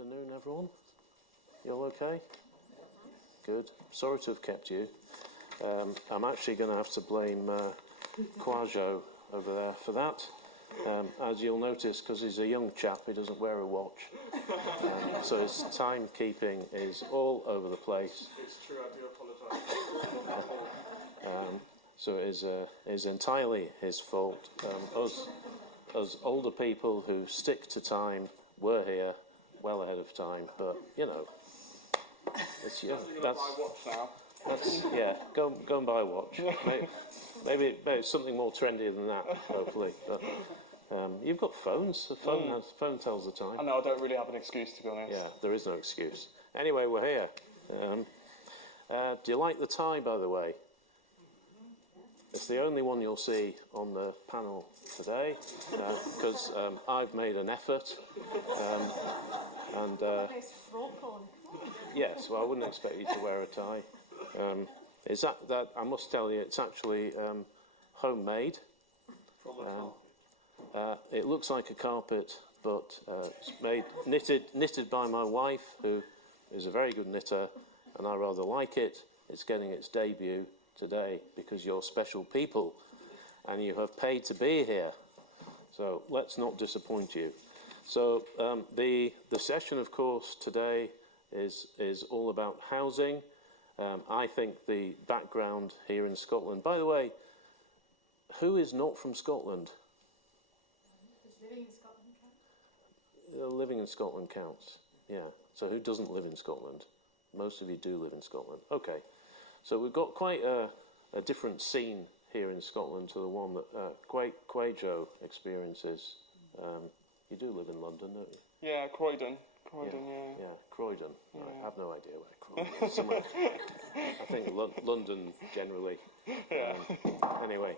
Afternoon, everyone. You all okay? Good. Sorry to have kept you. I'm actually going to have to blame Quajo over there for that. As you'll notice, because he's a young chap, he doesn't wear a watch. So his timekeeping is all over the place. It's true, I do apologise. So it is entirely his fault. Us older people who stick to time were here well ahead of time, but you know, it's that's yeah. Go and buy a watch. Maybe it's something more trendy than that. Hopefully, but you've got phones. The phone tells the time. I know. I don't really have an excuse, to be honest. Yeah, there is no excuse. Anyway, we're here. Do you like the tie, by the way? It's the only one you'll see on the panel today, because I've made an effort. Yes, well, I wouldn't expect you to wear a tie. Is that I must tell you, it's actually homemade. It looks like a carpet, but it's knitted by my wife, who is a very good knitter, and I rather like it. It's getting its debut today because you're special people and you have paid to be here. So let's not disappoint you. So the session, of course, today is all about housing. I think the background here in Scotland. By the way, who is not from Scotland? Living in Scotland counts. Yeah. So who doesn't live in Scotland? Most of you do live in Scotland. Okay. So we've got quite a different scene here in Scotland to the one that Quajo experiences. You do live in London, don't you? Yeah, Croydon. Yeah, Croydon. Yeah. I have no idea where Croydon is. Somewhere, I think London generally. Anyway,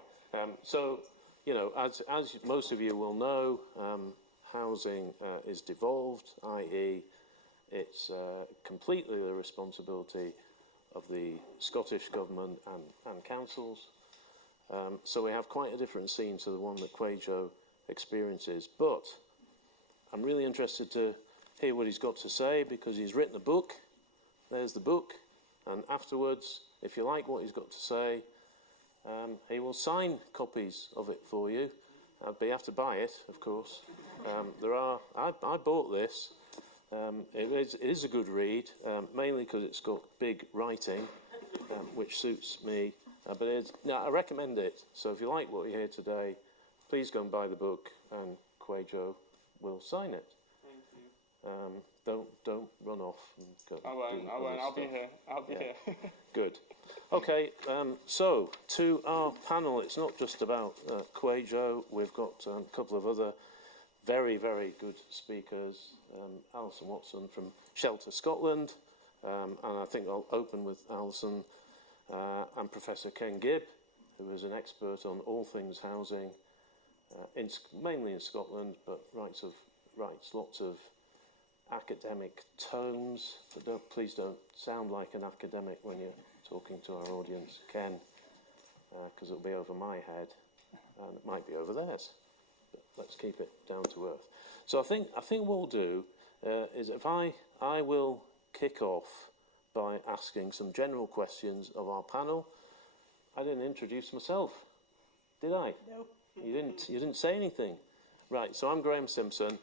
so, you know, as most of you will know, housing is devolved, i.e. it's completely the responsibility of the Scottish Government and councils. So we have quite a different scene to the one that Quajo experiences. But I'm really interested to hear what he's got to say, because he's written a book. There's the book. And afterwards, if you like what he's got to say, he will sign copies of it for you. But you have to buy it, of course. I bought this. It is a good read, mainly because it's got big writing, which suits me. But I recommend it. So if you like what you hear today, please go and buy the book, and Quajo will sign it. Thank you. Don't run off and go. I won't. I'll be here. I'll be here. Good. Okay. So to our panel, it's not just about Quajo. We've got a couple of other very, very good speakers. Alison Watson from Shelter Scotland, and I think I'll open with Alison, and Professor Ken Gibb, who is an expert on all things housing, mainly in Scotland, but writes lots of academic tomes. But please don't sound like an academic when you're talking to our audience, Ken, because it'll be over my head, and it might be over theirs. But let's keep it down to earth. So I think what we'll do is if I will kick off by asking some general questions of our panel. I didn't introduce myself, did I? No. You didn't say anything. Right, so I'm Graham Simpson,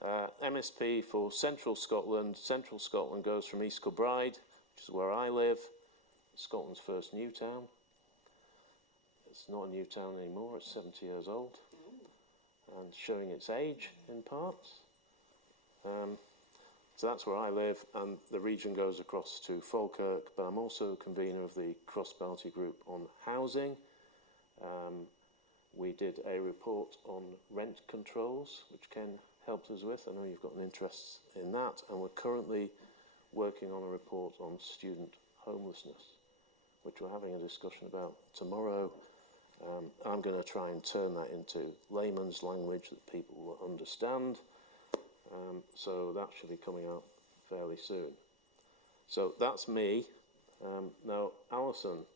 MSP for Central Scotland. Central Scotland goes from East Kilbride, which is where I live, Scotland's first new town. It's not a new town anymore, it's 70 years old, and showing its age in parts. So that's where I live, and the region goes across to Falkirk, but I'm also convener of the cross-party group on housing. We did a report on rent controls, which Ken helped us with. I know you've got an interest in that, and we're currently working on a report on student homelessness, which we're having a discussion about tomorrow. I'm going to try and turn that into layman's language that people will understand. So that should be coming out fairly soon. So that's me. Now, Alison,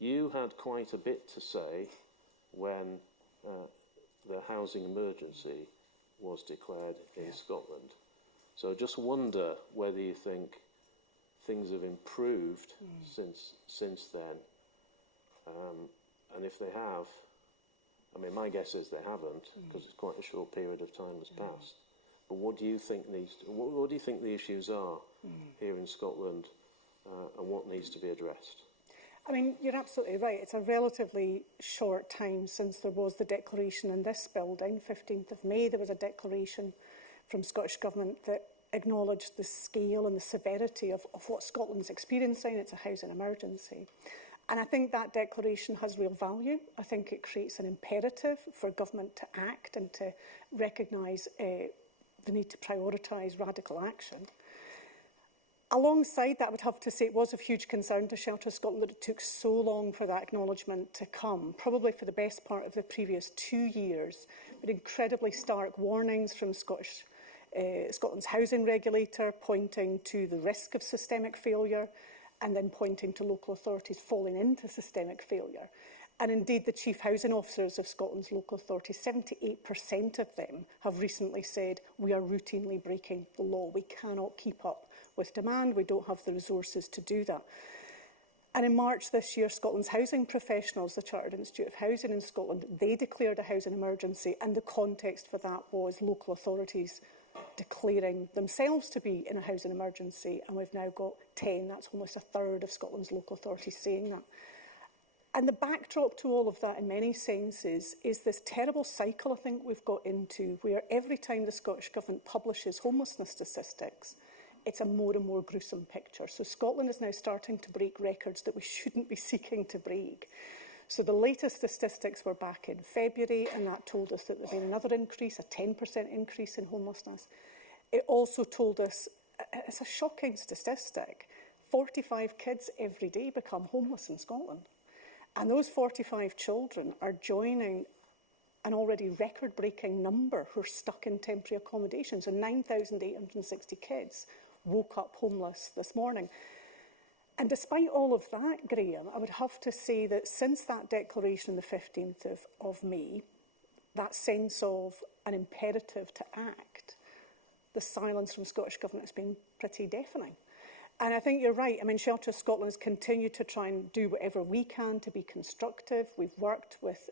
you had quite a bit to say when the housing emergency was declared in Scotland. So I just wonder whether you think things have improved since then, and if they have, I mean, my guess is they haven't, because it's quite a short period of time has passed. But what do you think what do you think the issues are here in Scotland, and what needs to be addressed? I mean, you're absolutely right. It's a relatively short time since there was the declaration in this building. 15th of May, there was a declaration from Scottish Government that acknowledged the scale and the severity of what Scotland's experiencing. It's a housing emergency. And I think that declaration has real value. I think it creates an imperative for government to act and to recognise the need to prioritise radical action. Alongside that, I would have to say it was of huge concern to Shelter Scotland that it took so long for that acknowledgement to come, probably for the best part of the previous 2 years, with incredibly stark warnings from Scotland's housing regulator pointing to the risk of systemic failure and then pointing to local authorities falling into systemic failure. And indeed, the chief housing officers of Scotland's local authorities, 78% of them have recently said, we are routinely breaking the law. We cannot keep up with demand. We don't have the resources to do that. And in March this year, Scotland's housing professionals, the Chartered Institute of Housing in Scotland, they declared a housing emergency, and the context for that was local authorities declaring themselves to be in a housing emergency, and we've now got 10, that's almost a third of Scotland's local authorities saying that. And the backdrop to all of that in many senses is this terrible cycle I think we've got into, where every time the Scottish Government publishes homelessness statistics, it's a more and more gruesome picture. So Scotland is now starting to break records that we shouldn't be seeking to break. So the latest statistics were back in February, and that told us that there'd been another increase, a 10% increase in homelessness. It also told us, it's a shocking statistic, 45 kids every day become homeless in Scotland. And those 45 children are joining an already record-breaking number who are stuck in temporary accommodation. So 9,860 kids woke up homeless this morning. And despite all of that, Graham, I would have to say that since that declaration on the 15th of May, that sense of an imperative to act, the silence from Scottish Government has been pretty deafening. And I think you're right. I mean, Shelter Scotland has continued to try and do whatever we can to be constructive. We've worked with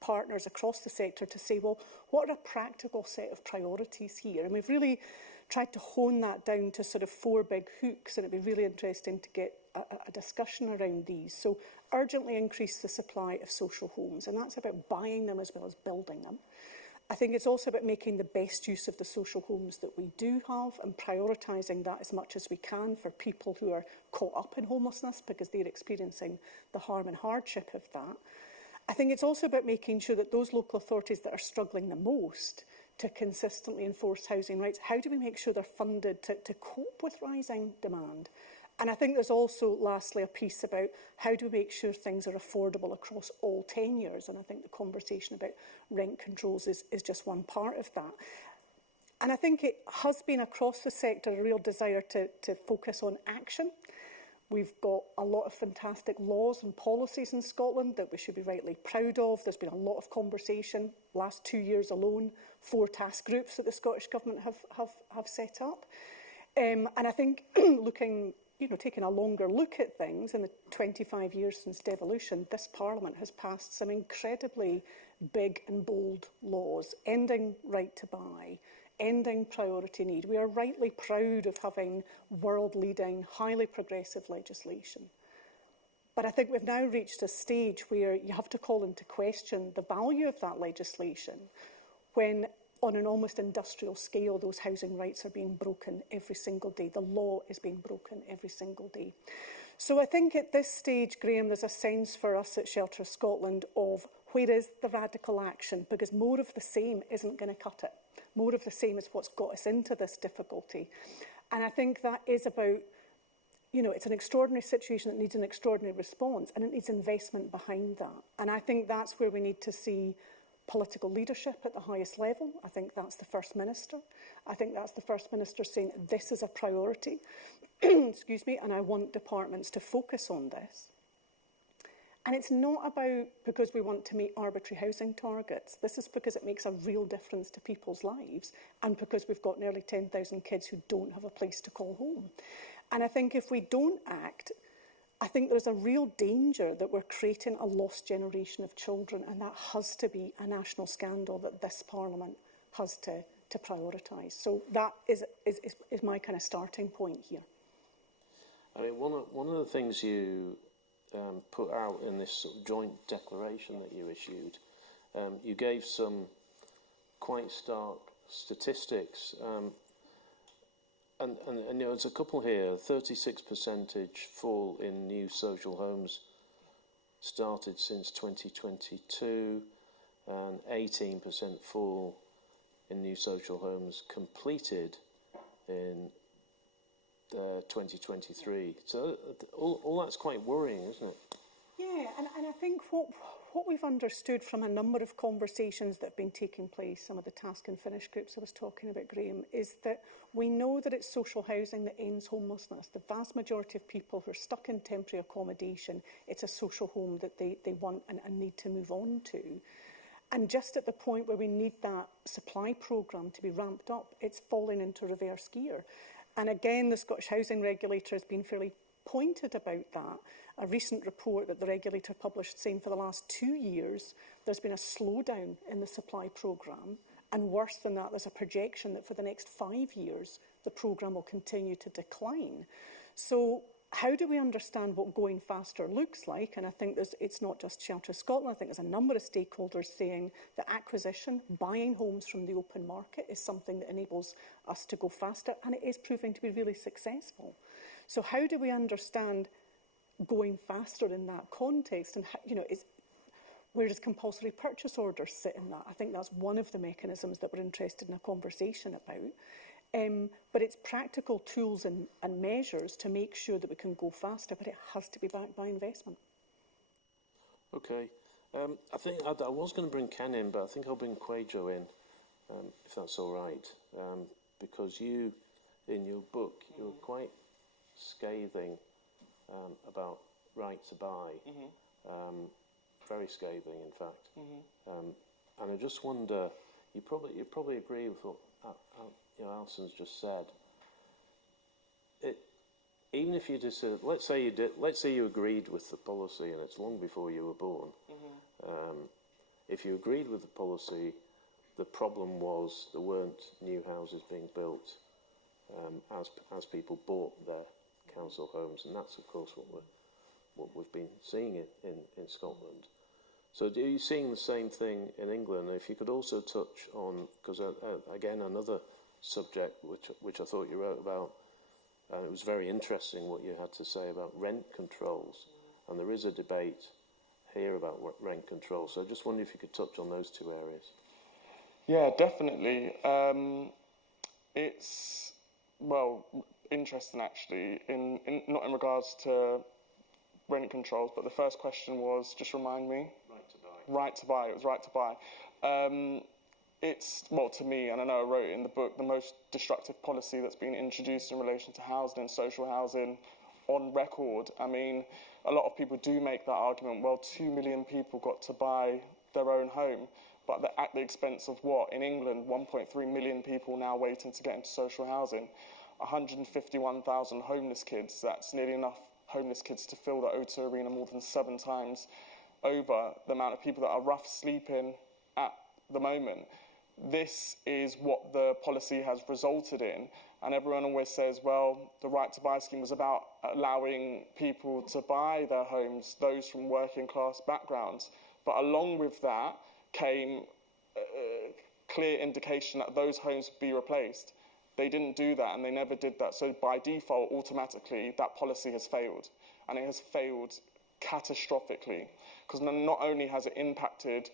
partners across the sector to say, well, what are a practical set of priorities here? And we've really tried to hone that down to sort of 4 big hooks, and it'd be really interesting to get a discussion around these. So urgently increase the supply of social homes, and that's about buying them as well as building them. I think it's also about making the best use of the social homes that we do have and prioritising that as much as we can for people who are caught up in homelessness because they're experiencing the harm and hardship of that. I think it's also about making sure that those local authorities that are struggling the most to consistently enforce housing rights, how do we make sure they're funded to cope with rising demand? And I think there's also, lastly, a piece about how do we make sure things are affordable across all tenures. And I think the conversation about rent controls is just one part of that. And I think it has been across the sector a real desire to focus on action. We've got a lot of fantastic laws and policies in Scotland that we should be rightly proud of. There's been a lot of conversation, last 2 years alone, 4 task groups that the Scottish Government have set up. And I think taking a longer look at things, in the 25 years since devolution, this Parliament has passed some incredibly big and bold laws, ending right to buy, ending priority need. We are rightly proud of having world-leading, highly progressive legislation. But I think we've now reached a stage where you have to call into question the value of that legislation when, on an almost industrial scale, those housing rights are being broken every single day. The law is being broken every single day. So I think at this stage, Graham, there's a sense for us at Shelter Scotland of where is the radical action, because more of the same isn't going to cut it. More of the same is what's got us into this difficulty. And I think that is about, it's an extraordinary situation that needs an extraordinary response, and it needs investment behind that. And I think that's where we need to see political leadership at the highest level. I think that's the First Minister. I think that's the First Minister saying this is a priority, excuse me, and I want departments to focus on this. And it's not about because we want to meet arbitrary housing targets. This is because it makes a real difference to people's lives and because we've got nearly 10,000 kids who don't have a place to call home. And I think if we don't act, I think there's a real danger that we're creating a lost generation of children, and that has to be a national scandal that this Parliament has to prioritise. So that is my kind of starting point here. I mean, one of the things you put out in this sort of joint declaration that you issued, you gave some quite stark statistics, and you know, there's a couple here. 36% fall in new social homes started since 2022, and 18% fall in new social homes completed in 2023. So all that's quite worrying, isn't it? Yeah, and I think what we've understood from a number of conversations that have been taking place, some of the task and finish groups I was talking about, Graham, is that we know that it's social housing that ends homelessness. The vast majority of people who are stuck in temporary accommodation, it's a social home that they want and need to move on to. And just at the point where we need that supply programme to be ramped up, it's falling into reverse gear. And again, the Scottish Housing Regulator has been fairly pointed about that. A recent report that the regulator published saying for the last 2 years, there's been a slowdown in the supply programme. And worse than that, there's a projection that for the next 5 years, the programme will continue to decline. So how do we understand what going faster looks like? And I think it's not just Shelter Scotland. I think there's a number of stakeholders saying that acquisition, buying homes from the open market is something that enables us to go faster, and it is proving to be really successful. So how do we understand going faster in that context? And how, you know, where does compulsory purchase orders sit in that? I think that's one of the mechanisms that we're interested in a conversation about. But it's practical tools and measures to make sure that we can go faster, but it has to be backed by investment. Okay. I think I was going to bring Ken in, but I think I'll bring Kwadwo in, if that's all right. Because you, in your book, you were quite scathing about right to buy. Very scathing, in fact. And I just wonder, you probably agree with what Alison's just said. Even if you just let's say you agreed with the policy, and it's long before you were born. If you agreed with the policy, the problem was there weren't new houses being built as people bought their council homes, and that's of course what we've been seeing in Scotland. So are you seeing the same thing in England? If you could also touch on, because again another subject which I thought you wrote about, and it was very interesting what you had to say about rent controls, and there is a debate here about rent control. So I just wonder if you could touch on those two areas. Yeah, definitely. It's interesting actually, in not in regards to rent controls, but the first question was, just remind me. Right to buy. It was right to buy. It's, to me, and I know I wrote it in the book, the most destructive policy that's been introduced in relation to housing and social housing on record. I mean, a lot of people do make that argument, 2 million people got to buy their own home, but at the expense of what? In England, 1.3 million people now waiting to get into social housing, 151,000 homeless kids. That's nearly enough homeless kids to fill the O2 Arena more than 7 times over the amount of people that are rough sleeping at the moment. This is what the policy has resulted in, and everyone always says, the right to buy scheme was about allowing people to buy their homes, those from working class backgrounds, but along with that came a clear indication that those homes would be replaced. They didn't do that, and they never did that, so by default, automatically, that policy has failed, and it has failed catastrophically, because not only has it impacted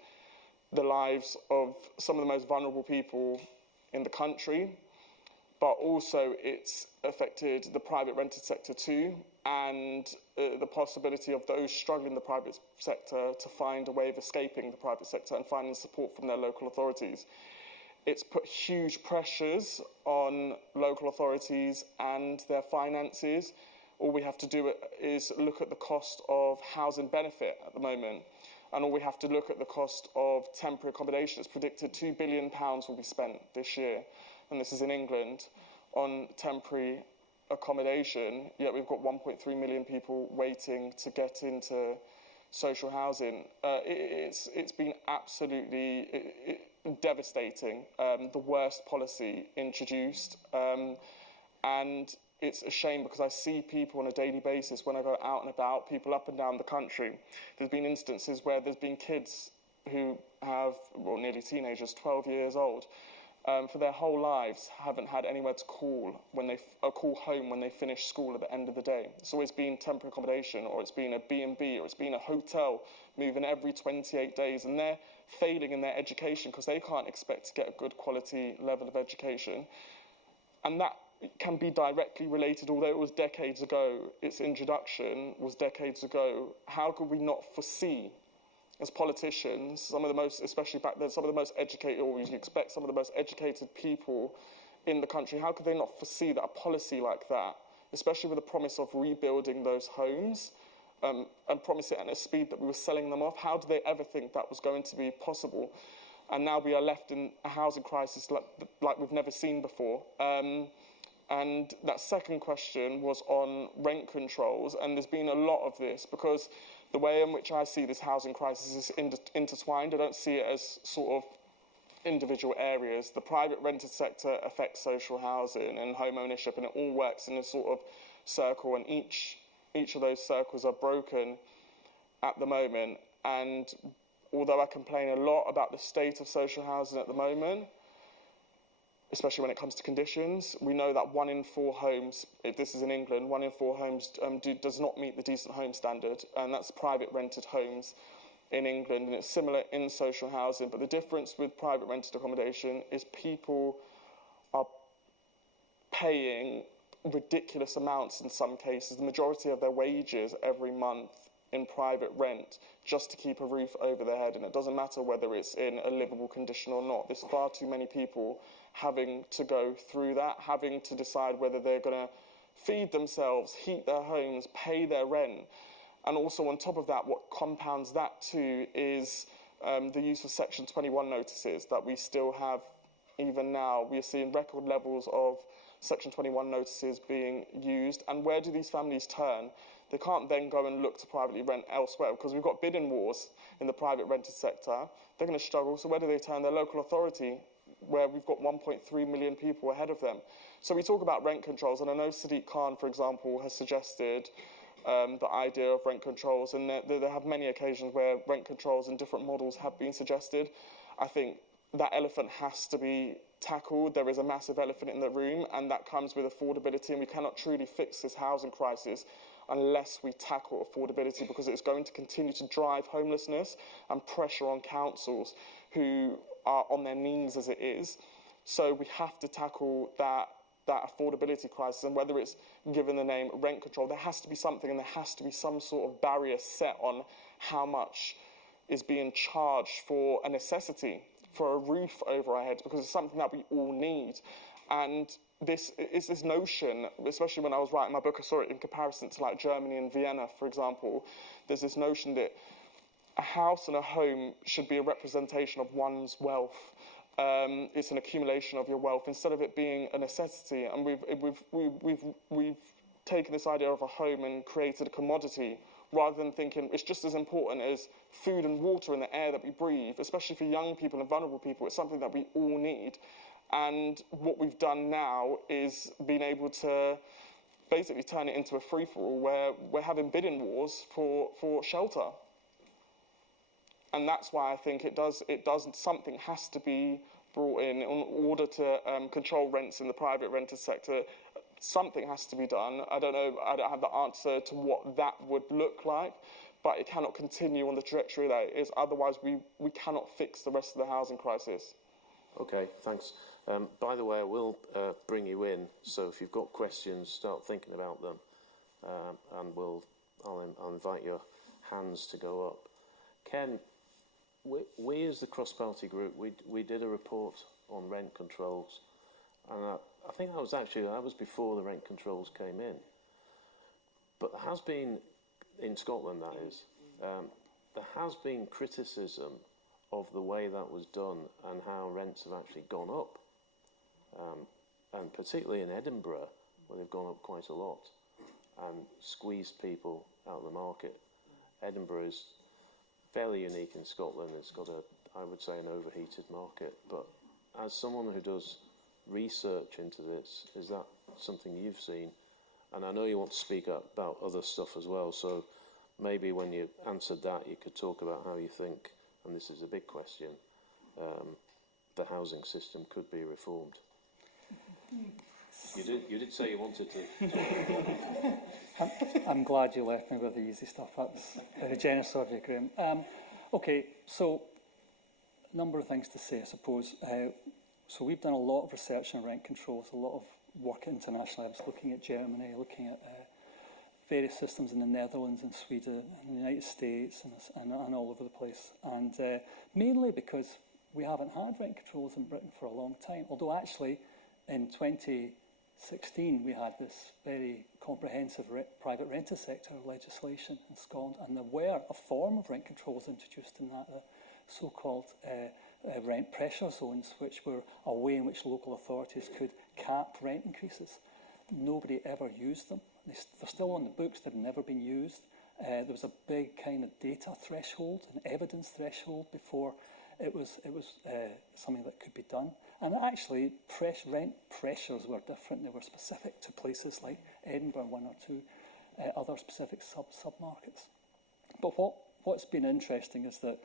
the lives of some of the most vulnerable people in the country, but also it's affected the private rented sector too, and the possibility of those struggling in the private sector to find a way of escaping the private sector and finding support from their local authorities. It's put huge pressures on local authorities and their finances, All we have to do is look at the cost of housing benefit at the moment. And all we have to look at the cost of temporary accommodation. It's predicted £2 billion will be spent this year, and this is in England, on temporary accommodation, yet we've got 1.3 million people waiting to get into social housing. It's been absolutely devastating, the worst policy introduced, and it's a shame because I see people on a daily basis when I go out and about, people up and down the country. There's been instances where there's been kids who have, well, nearly teenagers, 12 years old, for their whole lives haven't had anywhere to call call home when they finish school at the end of the day. It's always been temporary accommodation, or it's been a B&B, or it's been a hotel moving every 28 days, and they're failing in their education because they can't expect to get a good quality level of education. And that can be directly related, although it was decades ago, its introduction was decades ago. How could we not foresee, as politicians, some of the most, especially back then, some of the most educated, or you expect some of the most educated people in the country, how could they not foresee that a policy like that, especially with the promise of rebuilding those homes, and promise it at a speed that we were selling them off, how did they ever think that was going to be possible? And now we are left in a housing crisis like we've never seen before. And that second question was on rent controls, and there's been a lot of this because the way in which I see this housing crisis is intertwined. I don't see it as sort of individual areas. The private rented sector affects social housing and home ownership, and it all works in a sort of circle, and each of those circles are broken at the moment. And although I complain a lot about the state of social housing at the moment, especially when it comes to conditions, we know that 1 in 4 homes, if this is in England, 1 in 4 homes does not meet the decent home standard, and that's private rented homes in England, and it's similar in social housing. But the difference with private rented accommodation is people are paying ridiculous amounts in some cases, the majority of their wages every month in private rent, just to keep a roof over their head. And it doesn't matter whether it's in a livable condition or not. There's far too many people having to go through that, having to decide whether they're going to feed themselves, heat their homes, pay their rent. And also on top of that, what compounds that too is the use of Section 21 notices that we still have even now. We are seeing record levels of Section 21 notices being used. And where do these families turn? They can't then go and look to privately rent elsewhere because we've got bidding wars in the private rented sector. They're going to struggle. So where do they turn? Their local authority, where we've got 1.3 million people ahead of them. So we talk about rent controls, and I know Sadiq Khan, for example, has suggested the idea of rent controls, and there have many occasions where rent controls and different models have been suggested. I think that elephant has to be tackled. There is a massive elephant in the room, and that comes with affordability, and we cannot truly fix this housing crisis unless we tackle affordability, because it's going to continue to drive homelessness and pressure on councils who are on their knees as it is. So we have to tackle that affordability crisis, and whether it's given the name rent control, there has to be something, and there has to be some sort of barrier set on how much is being charged for a necessity, for a roof over our heads, because it's something that we all need. And this notion, especially when I was writing my book, I saw it in comparison to like Germany and Vienna, for example. There's this notion that a house and a home should be a representation of one's wealth. It's an accumulation of your wealth instead of it being a necessity. And we've taken this idea of a home and created a commodity, rather than thinking it's just as important as food and water and the air that we breathe, especially for young people and vulnerable people. It's something that we all need. And what we've done now is been able to basically turn it into a free-for-all where we're having bidding wars for shelter. And that's why I think something has to be brought in order to control rents in the private rented sector. Something has to be done. I don't know, I don't have the answer to what that would look like, but it cannot continue on the trajectory that it is. Otherwise, we cannot fix the rest of the housing crisis. Okay, thanks. By the way, I will bring you in, so if you've got questions, start thinking about them, and I'll invite your hands to go up. Ken, we as the cross-party group, we did a report on rent controls, and I think that was before the rent controls came in. But there has been, in Scotland that is, there has been criticism of the way that was done and how rents have actually gone up. And particularly in Edinburgh, where they've gone up quite a lot and squeezed people out of the market. Edinburgh is fairly unique in Scotland. It's got I would say, an overheated market. But as someone who does research into this, is that something you've seen? And I know you want to speak up about other stuff as well, so maybe when you answered that, you could talk about how you think, and this is a big question, the housing system could be reformed. You did say you wanted to. I'm glad you left me with the easy stuff. That's very generous of you, Graham. Okay, so a number of things to say, I suppose. So we've done a lot of research on rent controls, a lot of work internationally. I was looking at Germany, looking at various systems in the Netherlands and Sweden and the United States and all over the place. And mainly because we haven't had rent controls in Britain for a long time. Although actually in 2016 we had this very comprehensive private rented sector legislation in Scotland, and there were a form of rent controls introduced in that, so-called rent pressure zones, which were a way in which local authorities could cap rent increases. Nobody ever used them. They're still on the books, they've never been used. There was a big kind of data threshold, an evidence threshold before it was something that could be done. And actually, rent pressures were different. They were specific to places like Edinburgh, one or two other specific sub-markets. But what's been interesting is that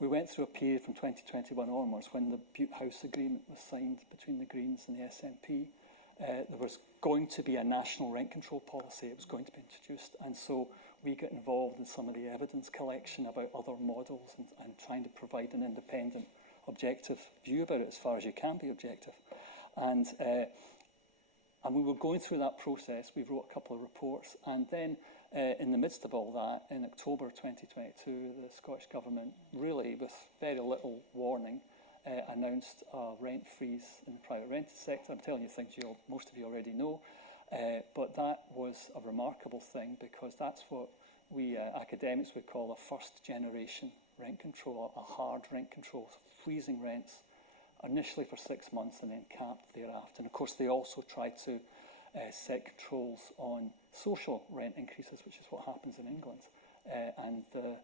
we went through a period from 2021 onwards when the Butte House Agreement was signed between the Greens and the SNP. There was going to be a national rent control policy. It was going to be introduced. And so we got involved in some of the evidence collection about other models and trying to provide an independent, objective view about it as far as you can be objective. And we were going through that process. We wrote a couple of reports. And then in the midst of all that, in October 2022, the Scottish Government, really with very little warning, announced a rent freeze in the private rented sector. I'm telling you things most of you already know, but that was a remarkable thing because that's what we academics would call a first-generation rent control, a hard rent control, freezing rents initially for 6 months and then capped thereafter. And of course, they also tried to set controls on social rent increases, which is what happens in England. And the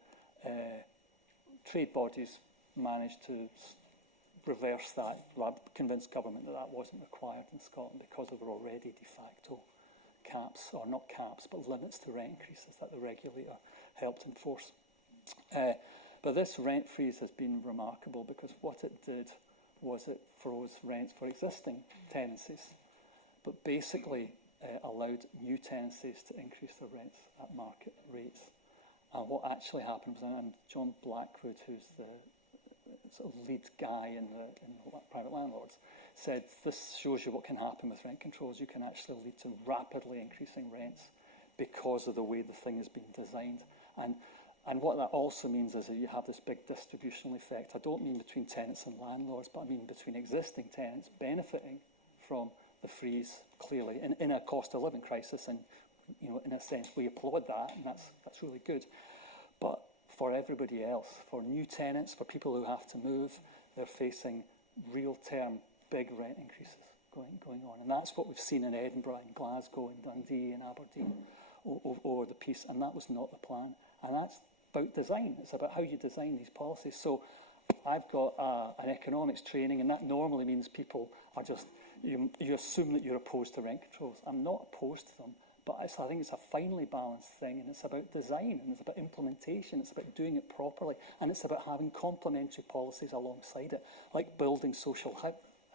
trade bodies managed to reverse that, convince government that that wasn't required in Scotland because there were already de facto caps, or not caps, but limits to rent increases that the regulator helped enforce. But this rent freeze has been remarkable because what it did was it froze rents for existing tenancies, but basically allowed new tenancies to increase their rents at market rates. And what actually happened was, and John Blackwood, who's the sort of lead guy in the private landlords, said this shows you what can happen with rent controls. You can actually lead to rapidly increasing rents because of the way the thing has been designed. And what that also means is that you have this big distributional effect. I don't mean between tenants and landlords, but I mean between existing tenants benefiting from the freeze, clearly, in a cost of living crisis. And, in a sense, we applaud that, and that's really good. But for everybody else, for new tenants, for people who have to move, they're facing real-term big rent increases going on. And that's what we've seen in Edinburgh, and Glasgow, and Dundee, and Aberdeen over the piece. And that was not the plan. And that's about design. It's about how you design these policies. So I've got an economics training, and that normally means people are just, you assume that you're opposed to rent controls. I'm not opposed to them. But I think it's a finely balanced thing, and it's about design, and it's about implementation, it's about doing it properly, and it's about having complementary policies alongside it, like building social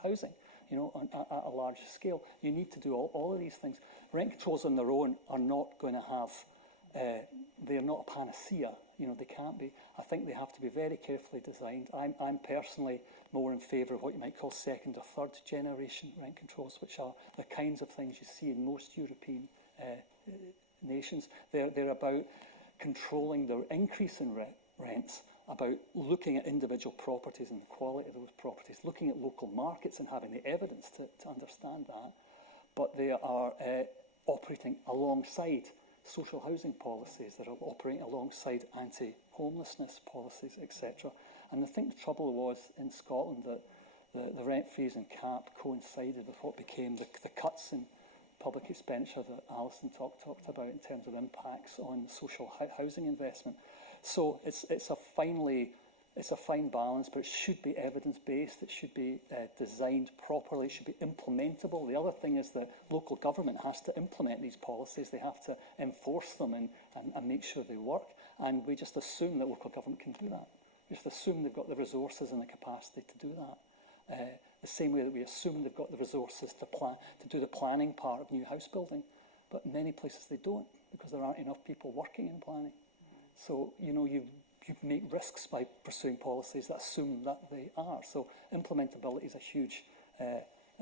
housing, at a larger scale. You need to do all of these things. Rent controls on their own are not going to have, they're not a panacea, they can't be. I think they have to be very carefully designed. I'm personally more in favour of what you might call second or third generation rent controls, which are the kinds of things you see in most European nations. They're about controlling the increase in rents, about looking at individual properties and the quality of those properties, looking at local markets and having the evidence to understand that. But they are operating alongside social housing policies that are operating alongside anti-homelessness policies, etc. And I think the trouble was in Scotland that the rent freeze and cap coincided with what became the cuts in public expenditure that Alison talked about in terms of impacts on social housing investment. So it's a fine balance, but it should be evidence-based, it should be designed properly, it should be implementable. The other thing is that local government has to implement these policies, they have to enforce them and make sure they work, and we just assume that local government can do that. We just assume they've got the resources and the capacity to do that. The same way that we assume they've got the resources to do the planning part of new house building, but in many places they don't, because there aren't enough people working in planning. So, you know, you make risks by pursuing policies that assume that they are. So implementability is a huge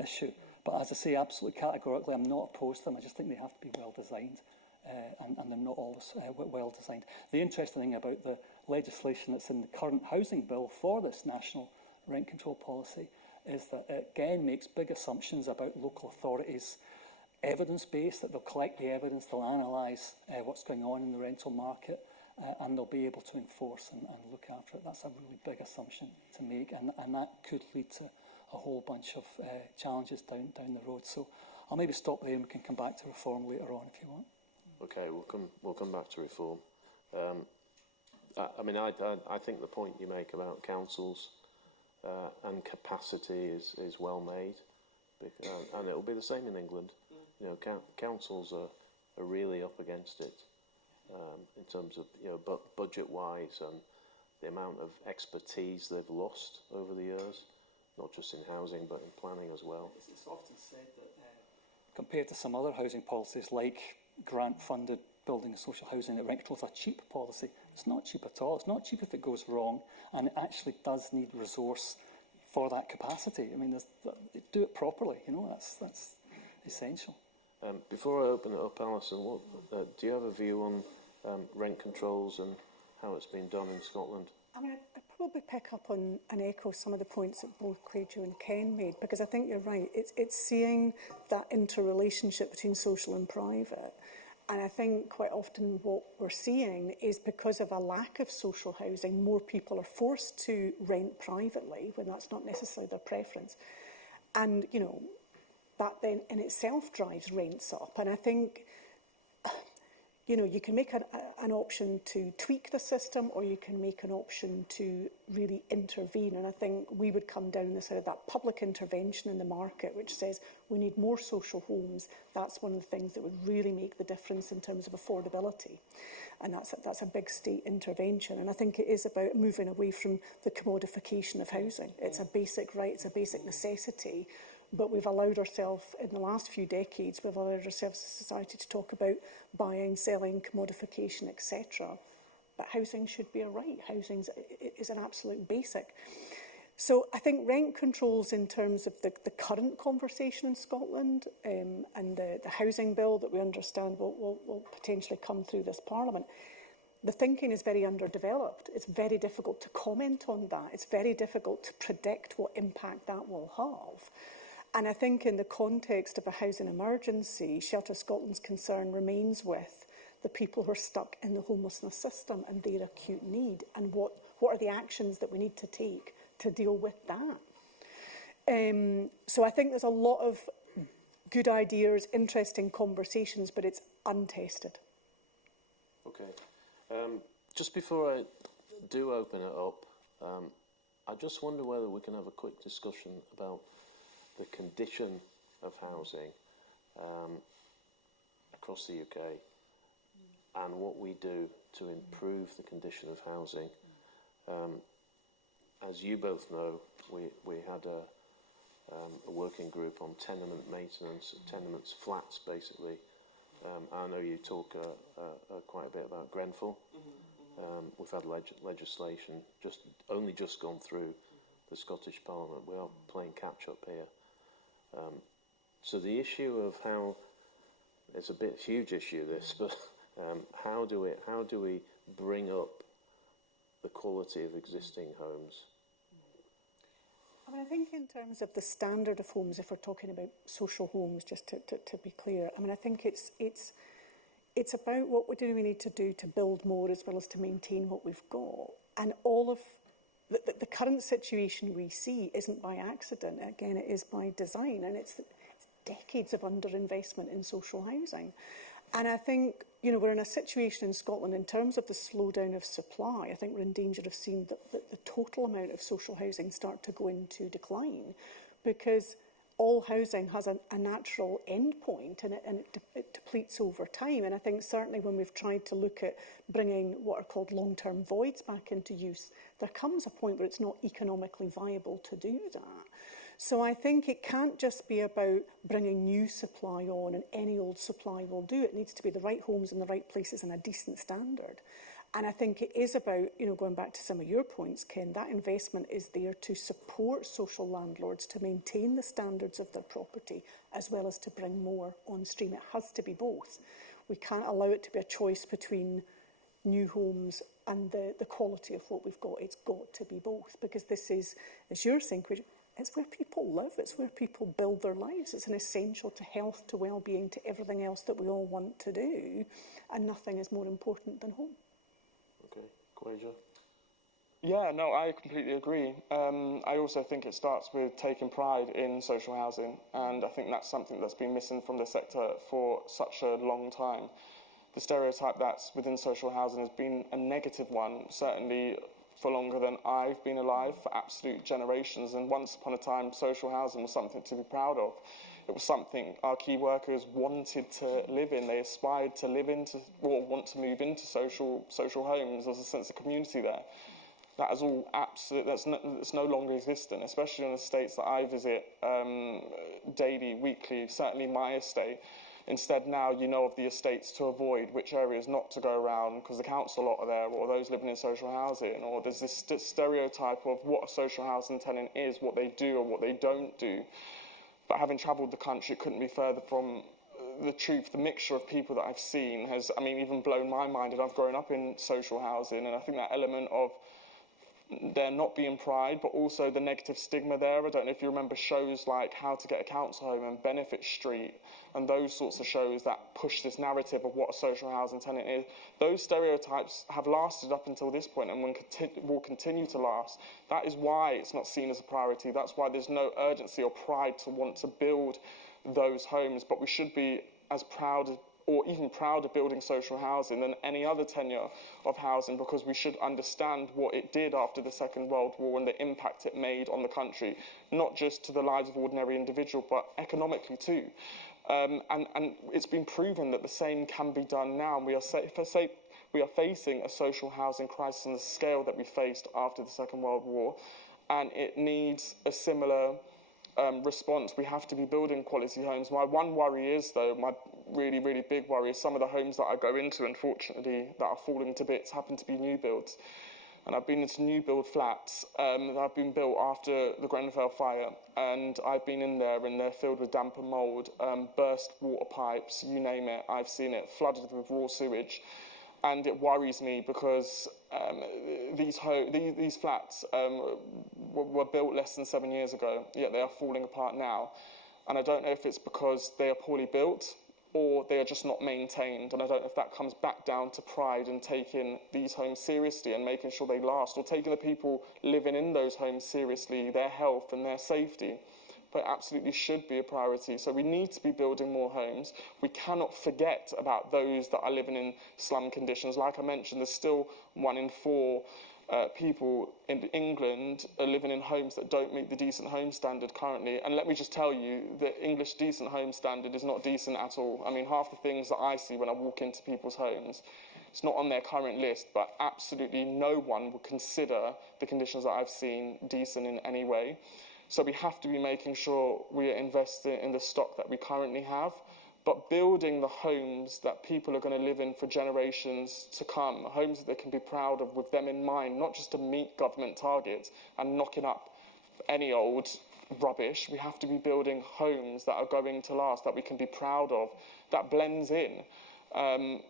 issue. But as I say, absolutely categorically, I'm not opposed to them. I just think they have to be well designed, and they're not always well designed. The interesting thing about the legislation that's in the current housing bill for this national rent control policy is that it again makes big assumptions about local authorities, evidence-based, that they'll collect the evidence, they'll analyse what's going on in the rental market, and they'll be able to enforce and look after it. That's a really big assumption to make, and that could lead to a whole bunch of challenges down the road. So I'll maybe stop there and we can come back to reform later on if you want. Okay, we'll come back to reform. I mean, I think the point you make about councils and capacity is well made, and it'll be the same in England. You know, councils are really up against it in terms of, you know, budget-wise and the amount of expertise they've lost over the years, not just in housing but in planning as well. It's often said that compared to some other housing policies like grant-funded building and social housing, that rent control is a cheap policy. It's not cheap at all. It's not cheap if it goes wrong, and it actually does need resource for that capacity. I mean, do it properly, you know, that's essential. Before I open it up, Alison, do you have a view on rent controls and how it's been done in Scotland? I mean, I'd probably pick up on and echo some of the points that both Craigio and Ken made, because I think you're right. It's seeing that interrelationship between social and private. And I think quite often what we're seeing is because of a lack of social housing, more people are forced to rent privately when that's not necessarily their preference. And, you know, that then in itself drives rents up. And I think, you know, you can make an option to tweak the system, or you can make an option to really intervene. And I think we would come down the side of that public intervention in the market, which says we need more social homes. That's one of the things that would really make the difference in terms of affordability. And that's a big state intervention. And I think it is about moving away from the commodification of housing. It's a basic right, it's a basic necessity. But we've allowed ourselves, in the last few decades, we've allowed ourselves as a society to talk about buying, selling, commodification, etc. But housing should be a right. Housing is an absolute basic. So I think rent controls in terms of the current conversation in Scotland and the housing bill that we understand will potentially come through this Parliament, the thinking is very underdeveloped. It's very difficult to comment on that. It's very difficult to predict what impact that will have. And I think in the context of a housing emergency, Shelter Scotland's concern remains with the people who are stuck in the homelessness system and their acute need, and what are the actions that we need to take to deal with that. So I think there's a lot of good ideas, interesting conversations, but it's untested. Okay. Just before I do open it up, I just wonder whether we can have a quick discussion about the condition of housing across the UK and what we do to improve the condition of housing. As you both know, we had a working group on tenement maintenance, tenements, flats basically. I know you talk quite a bit about Grenfell. We've had legislation only just gone through the Scottish Parliament. We are playing catch up here. So the issue of how, it's a bit huge issue this, but how do we bring up the quality of existing homes? I mean, I think in terms of the standard of homes, if we're talking about social homes, just to be clear, I mean, I think it's it's about what do we need to do to build more as well as to maintain what we've got. And all of the current situation we see isn't by accident. Again, it is by design, and it's decades of underinvestment in social housing. And I think, you know, we're in a situation in Scotland in terms of the slowdown of supply. I think we're in danger of seeing the total amount of social housing start to go into decline, because all housing has a natural end point, and it depletes over time. And I think certainly when we've tried to look at bringing what are called long-term voids back into use, there comes a point where it's not economically viable to do that. So I think it can't just be about bringing new supply on and any old supply will do. It needs to be the right homes in the right places and a decent standard. And I think it is about, you know, going back to some of your points, Ken, that investment is there to support social landlords to maintain the standards of their property as well as to bring more on stream. It has to be both. We can't allow it to be a choice between new homes and the quality of what we've got. It's got to be both, because this is, as you're saying, it's where people live, it's where people build their lives. It's an essential to health, to well-being, to everything else that we all want to do, and nothing is more important than home. Okay, Kweja? Yeah, no, I completely agree. I also think it starts with taking pride in social housing, and I think that's something that's been missing from the sector for such a long time. The stereotype that's within social housing has been a negative one, certainly for longer than I've been alive, for absolute generations. And once upon a time, social housing was something to be proud of. It was something our key workers wanted to live in. They aspired to live into, or want to move into social homes. There's a sense of community there. That is all absolute. That's no longer existent, especially in the estates that I visit daily, weekly. Certainly my estate. Instead, now you know of the estates to avoid, which areas not to go around because the council lot are there, or those living in social housing, or there's this stereotype of what a social housing tenant is, what they do or what they don't do. But having travelled the country, it couldn't be further from the truth. The mixture of people that I've seen has, I mean, even blown my mind. And I've grown up in social housing, and I think that element of there not being pride, but also the negative stigma there. I don't know if you remember shows like How to Get a Council Home and Benefit Street and those sorts of shows that push this narrative of what a social housing tenant is. Those stereotypes have lasted up until this point and will continue to last. That is why it's not seen as a priority. That's why there's no urgency or pride to want to build those homes. But we should be as proud or even prouder building social housing than any other tenure of housing, because we should understand what it did after the Second World War and the impact it made on the country, not just to the lives of ordinary individuals, but economically too. And it's been proven that the same can be done now. And we are facing a social housing crisis on the scale that we faced after the Second World War, and it needs a similar response. We have to be building quality homes. My one worry is, though, my really, really big worry is some of the homes that I go into, unfortunately, that are falling to bits happen to be new builds. And I've been into new build flats that have been built after the Grenfell fire, and I've been in there and they're filled with damp and mould, burst water pipes, you name it, I've seen it, flooded with raw sewage. And it worries me because these flats were built less than 7 years ago, yet they are falling apart now. And I don't know if it's because they are poorly built or they are just not maintained. And I don't know if that comes back down to pride and taking these homes seriously and making sure they last, or taking the people living in those homes seriously, their health and their safety. But it absolutely should be a priority. So we need to be building more homes. We cannot forget about those that are living in slum conditions. Like I mentioned, there's still 1 in 4 people in England are living in homes that don't meet the decent home standard currently. And let me just tell you, the English decent home standard is not decent at all. I mean, half the things that I see when I walk into people's homes, it's not on their current list, but absolutely no one would consider the conditions that I've seen decent in any way. So we have to be making sure we are investing in the stock that we currently have, but building the homes that people are going to live in for generations to come, homes that they can be proud of with them in mind, not just to meet government targets and knocking up any old rubbish. We have to be building homes that are going to last, that we can be proud of, that blends in. And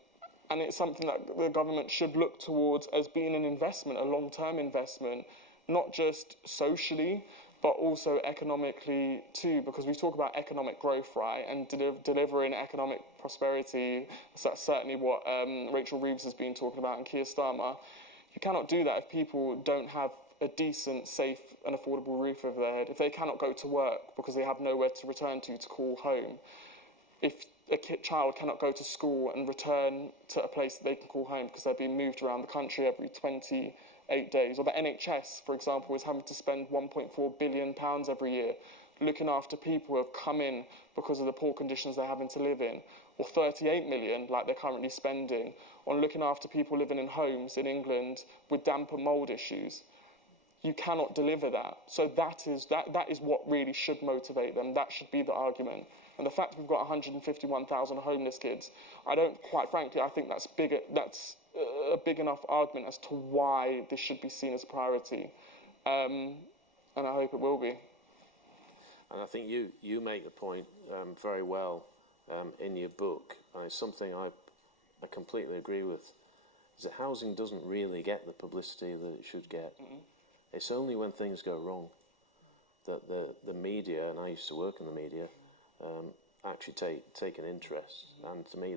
it's something that the government should look towards as being an investment, a long-term investment, not just socially, but also economically too, because we talk about economic growth, right, and delivering economic prosperity. So that's certainly what Rachel Reeves has been talking about, and Keir Starmer. You cannot do that if people don't have a decent, safe and affordable roof over their head, if they cannot go to work because they have nowhere to return to call home, if a child cannot go to school and return to a place that they can call home because they're being moved around the country every 28 days, or the NHS, for example, is having to spend £1.4 billion every year looking after people who have come in because of the poor conditions they're having to live in, or 38 million, like they're currently spending, on looking after people living in homes in England with damp and mould issues. You cannot deliver that. So that is what really should motivate them. That should be the argument. And the fact that we've got 151,000 homeless kids, quite frankly, I think that's a big enough argument as to why this should be seen as a priority. And I hope it will be. And I think you make the point very well in your book, and it's something I completely agree with, is that housing doesn't really get the publicity that it should get. Mm-hmm. It's only when things go wrong that the media, and I used to work in the media, actually take an interest. And to me,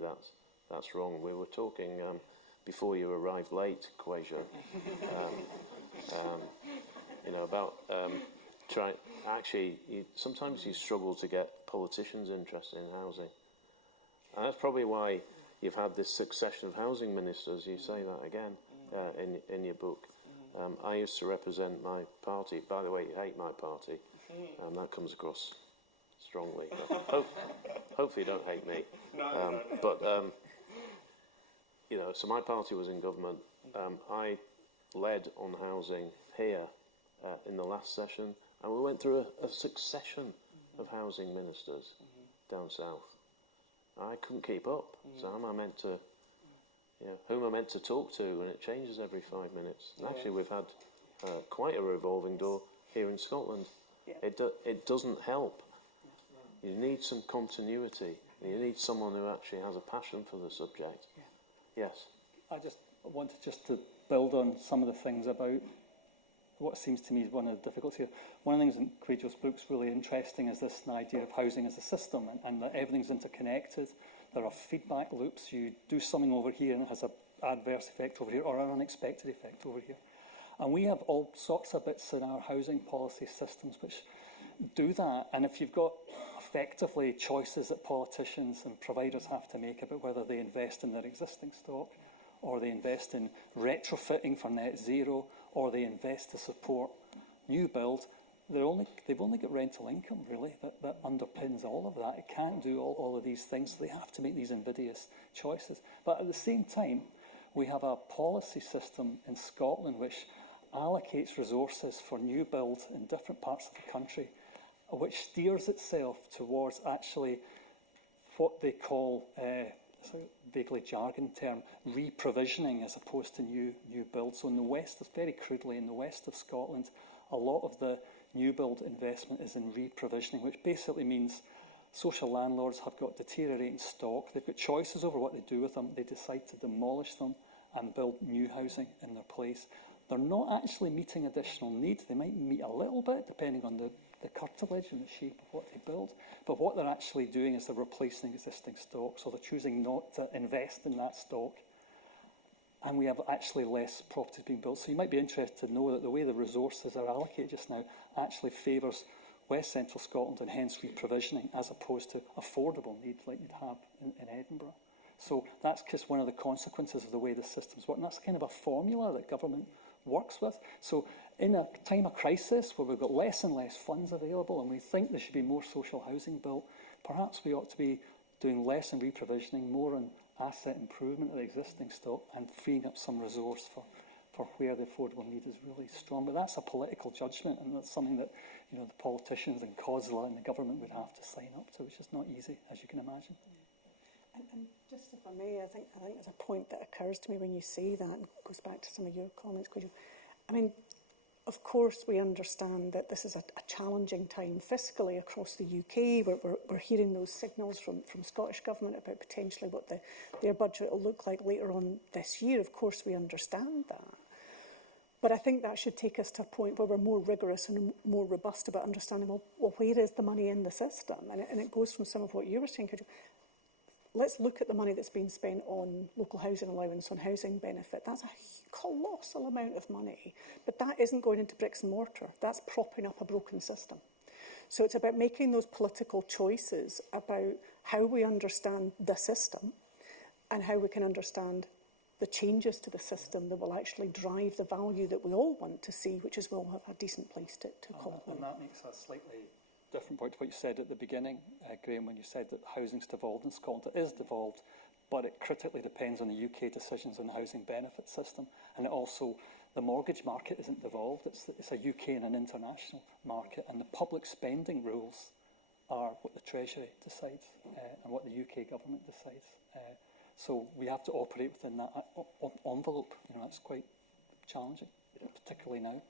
that's wrong. We were talking before you arrived late, Quasia, about trying. Actually, sometimes you struggle to get politicians interested in housing, and that's probably why you've had this succession of housing ministers. You say that again in your book. I used to represent my party. By the way, you hate my party. That comes across strongly. Hopefully you don't hate me. So my party was in government. I led on housing here in the last session, and we went through a succession of housing ministers down south. I couldn't keep up. So how am I meant to... whom am I meant to talk to? And it changes every 5 minutes. And actually, we've had quite a revolving door here in Scotland. Yeah. It doesn't help. You need some continuity. You need someone who actually has a passion for the subject. Yeah. Yes. I just wanted to build on some of the things about what seems to me is one of the difficulties here. One of the things in Quaidio's book's really interesting is this idea of housing as a system, and that everything's interconnected. There are feedback loops. You do something over here and it has an adverse effect over here, or an unexpected effect over here. And we have all sorts of bits in our housing policy systems which do that. And if you've got effectively choices that politicians and providers have to make about whether they invest in their existing stock, or they invest in retrofitting for net zero, or they invest to support new build, they've only got rental income, really, that underpins all of that. It can't do all of these things, so they have to make these invidious choices. But at the same time, we have a policy system in Scotland which allocates resources for new build in different parts of the country, which steers itself towards actually what they call, it's a vaguely jargon term, reprovisioning as opposed to new build. So in the west, very crudely, in the west of Scotland, a lot of the new build investment is in reprovisioning, which basically means social landlords have got deteriorating stock. They've got choices over what they do with them. They decide to demolish them and build new housing in their place. They're not actually meeting additional needs. They might meet a little bit, depending on the curtilage and the shape of what they build. But what they're actually doing is they're replacing existing stock, so they're choosing not to invest in that stock. And we have actually less properties being built. So you might be interested to know that the way the resources are allocated just now actually favours West Central Scotland, and hence reprovisioning, as opposed to affordable needs like you'd have in Edinburgh. So that's just one of the consequences of the way the systems work. And that's kind of a formula that government works with. So in a time of crisis where we've got less and less funds available and we think there should be more social housing built, perhaps we ought to be doing less in reprovisioning, more in asset improvement of the existing stock, and freeing up some resource for where the affordable need is really strong. But that's a political judgment, and that's something that the politicians and COSLA and the government would have to sign up to, which is not easy, as you can imagine. And just if I may, I think there's a point that occurs to me when you say that, and goes back to some of your comments, Quaidoo. I mean, of course we understand that this is a challenging time fiscally across the UK. We're hearing those signals from Scottish Government about potentially what their budget will look like later on this year. Of course we understand that. But I think that should take us to a point where we're more rigorous and more robust about understanding, well where is the money in the system? And it goes from some of what you were saying, let's look at the money that's been spent on local housing allowance, on housing benefit. That's a colossal amount of money, but that isn't going into bricks and mortar. That's propping up a broken system. So it's about making those political choices about how we understand the system and how we can understand the changes to the system that will actually drive the value that we all want to see, which is we'll have a decent place to call home. And that makes a slightly different point to what you said at the beginning, Graham, when you said that housing's devolved in Scotland. It is devolved, but it critically depends on the UK decisions on the housing benefit system. And it also, the mortgage market isn't devolved. It's a UK and an international market. And the public spending rules are what the Treasury decides and what the UK government decides. So we have to operate within that envelope. You know, that's quite challenging, particularly now.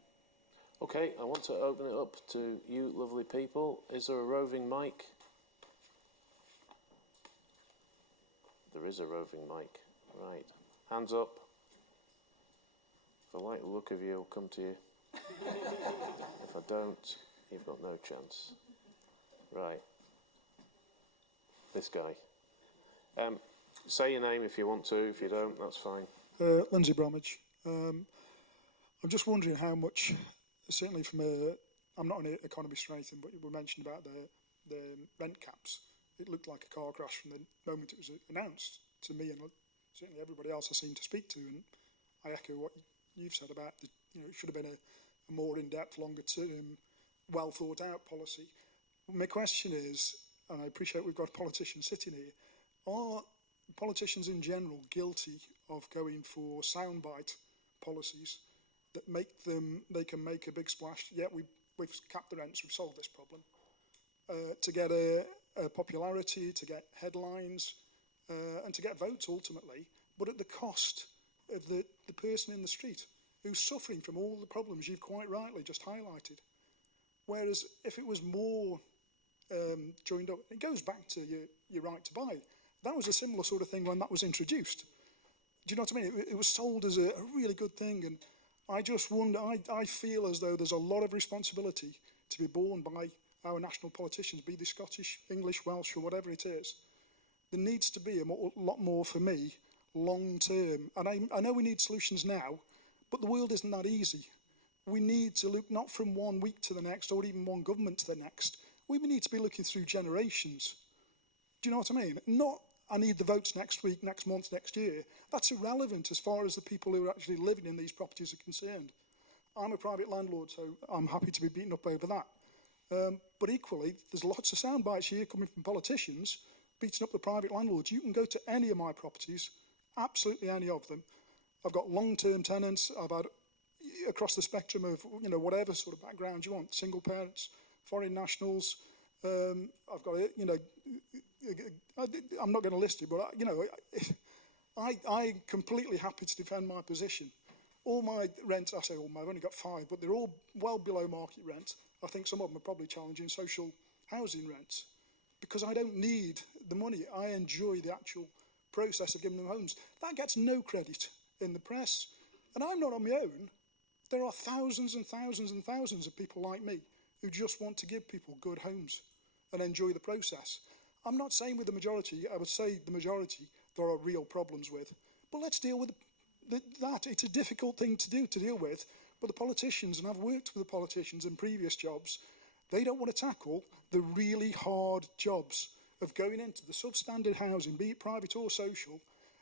Okay, I want to open it up to you lovely people. Is there a roving mic? There is a roving mic. Right. Hands up. If I like the look of you, I'll come to you. If I don't, you've got no chance. Right. This guy. Say your name if you want to. If you don't, that's fine. Lindsay Bromwich. I'm just wondering how much, certainly from I'm not an economist or anything, but we mentioned about the rent caps. It looked like a car crash from the moment it was announced to me and certainly everybody else I seem to speak to. And I echo what you've said about it should have been a more in-depth, longer-term, well-thought-out policy. My question is, and I appreciate we've got politicians sitting here, are politicians in general guilty of going for soundbite policies that they can make a big splash? Yeah, we've capped the rents, we've solved this problem. To get a popularity, to get headlines, and to get votes ultimately, but at the cost of the person in the street who's suffering from all the problems you've quite rightly just highlighted. Whereas if it was more joined up, it goes back to your right to buy. That was a similar sort of thing when that was introduced. Do you know what I mean? It was sold as a really good thing, and I just wonder, I feel as though there's a lot of responsibility to be borne by our national politicians, be they Scottish, English, Welsh, or whatever it is. There needs to be a lot more, for me, long-term. And I know we need solutions now, but the world isn't that easy. We need to look not from one week to the next, or even one government to the next. We need to be looking through generations. Do you know what I mean? Not, I need the votes next week, next month, next year. That's irrelevant as far as the people who are actually living in these properties are concerned. I'm a private landlord, so I'm happy to be beaten up over that. But equally, there's lots of sound bites here coming from politicians beating up the private landlords. You can go to any of my properties, absolutely any of them. I've got long-term tenants. I've had across the spectrum of whatever sort of background you want, single parents, foreign nationals. I've got I'm not going to list it, but I'm completely happy to defend my position. All my rents, I say all, I've only got 5, but they're all well below market rent. I think some of them are probably challenging social housing rents because I don't need the money. I enjoy the actual process of giving them homes. That gets no credit in the press. And I'm not on my own. There are thousands and thousands and thousands of people like me who just want to give people good homes and enjoy the process. I'm not saying with the majority, I would say the majority there are real problems with. But let's deal with that. It's a difficult thing to deal with. But the politicians, and I've worked with the politicians in previous jobs, they don't want to tackle the really hard jobs of going into the substandard housing, be it private or social,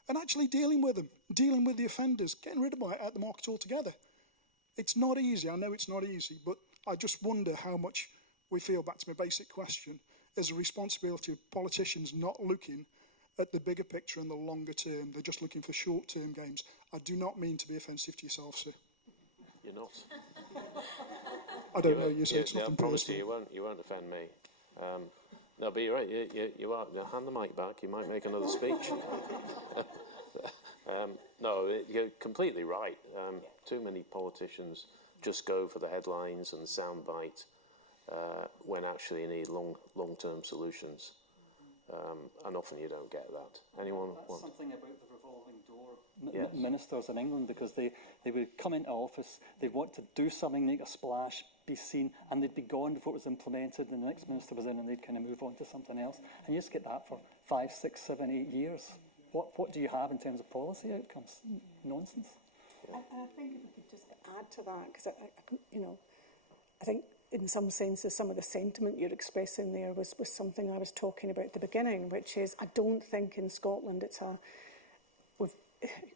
and actually dealing with them, dealing with the offenders, getting rid of it out the market altogether. It's not easy. I know it's not easy, but I just wonder how much we feel, back to my basic question, is a responsibility of politicians not looking at the bigger picture and the longer term. They're just looking for short-term gains. I do not mean to be offensive to yourself, sir. You're not. I don't know you, so it's I nothing promise personal. you won't offend me. No, but you're right. You are. Now, hand the mic back. You might make another speech. No, you're completely right. Too many politicians just go for the headlines and the soundbite when actually you need long-term solutions. and often you don't get that. Anyone That's want? something about the revolving door Yes. ministers in England, because they would come into office, they'd want to do something, make a splash, be seen, and they'd be gone before it was implemented, and the next minister was in and they'd kind of move on to something else. And you just get that for 5, 6, 7, 8 years. What do you have in terms of policy outcomes? Nonsense. And I think if we could just add to that, because I think in some senses some of the sentiment you're expressing there was something I was talking about at the beginning, which is I don't think in Scotland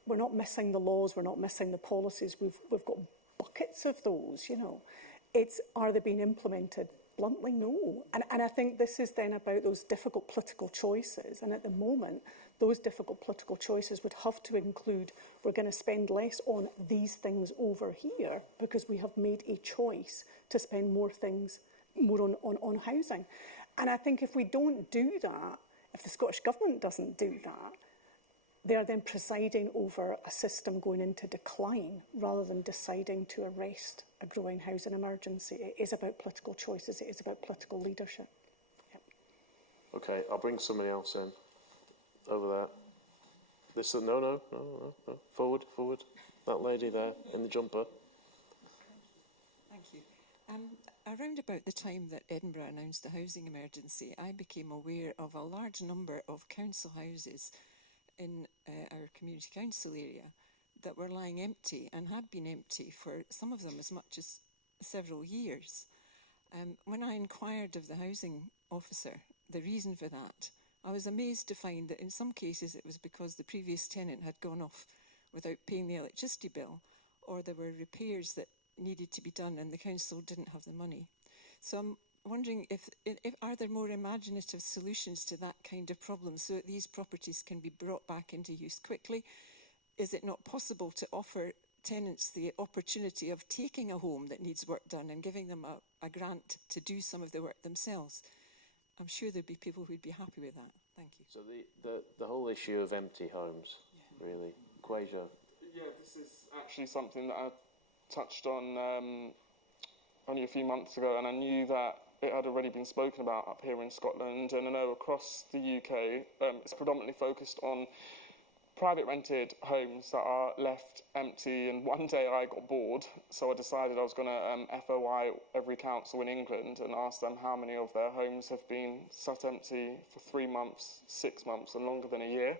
we're not missing the laws, we're not missing the policies, we've got buckets of those, It's, are they being implemented? Bluntly, no. And I think this is then about those difficult political choices. And at the moment, those difficult political choices would have to include, we're going to spend less on these things over here because we have made a choice to spend more on housing. And I think if we don't do that, if the Scottish Government doesn't do that, they are then presiding over a system going into decline rather than deciding to arrest a growing housing emergency. It is about political choices. It is about political leadership. Yep. Okay, I'll bring somebody else in. Over there. No. Forward. That lady there in the jumper. Thank you. Around about the time that Edinburgh announced the housing emergency, I became aware of a large number of council houses in our community council area that were lying empty and had been empty for some of them as much as several years. When I inquired of the housing officer the reason for that, I was amazed to find that in some cases it was because the previous tenant had gone off without paying the electricity bill, or there were repairs that needed to be done and the council didn't have the money. So I'm wondering if are there more imaginative solutions to that kind of problem so that these properties can be brought back into use quickly? Is it not possible to offer tenants the opportunity of taking a home that needs work done and giving them a grant to do some of the work themselves? I'm sure there'd be people who'd be happy with that. Thank you. So the whole issue of empty homes, really. Quasia. Yeah, this is actually something that I touched on only a few months ago, and I knew that it had already been spoken about up here in Scotland, and I know across the UK it's predominantly focused on private rented homes that are left empty. And one day I got bored, so I decided I was going to FOI every council in England and ask them how many of their homes have been sat empty for 3 months, 6 months and longer than a year.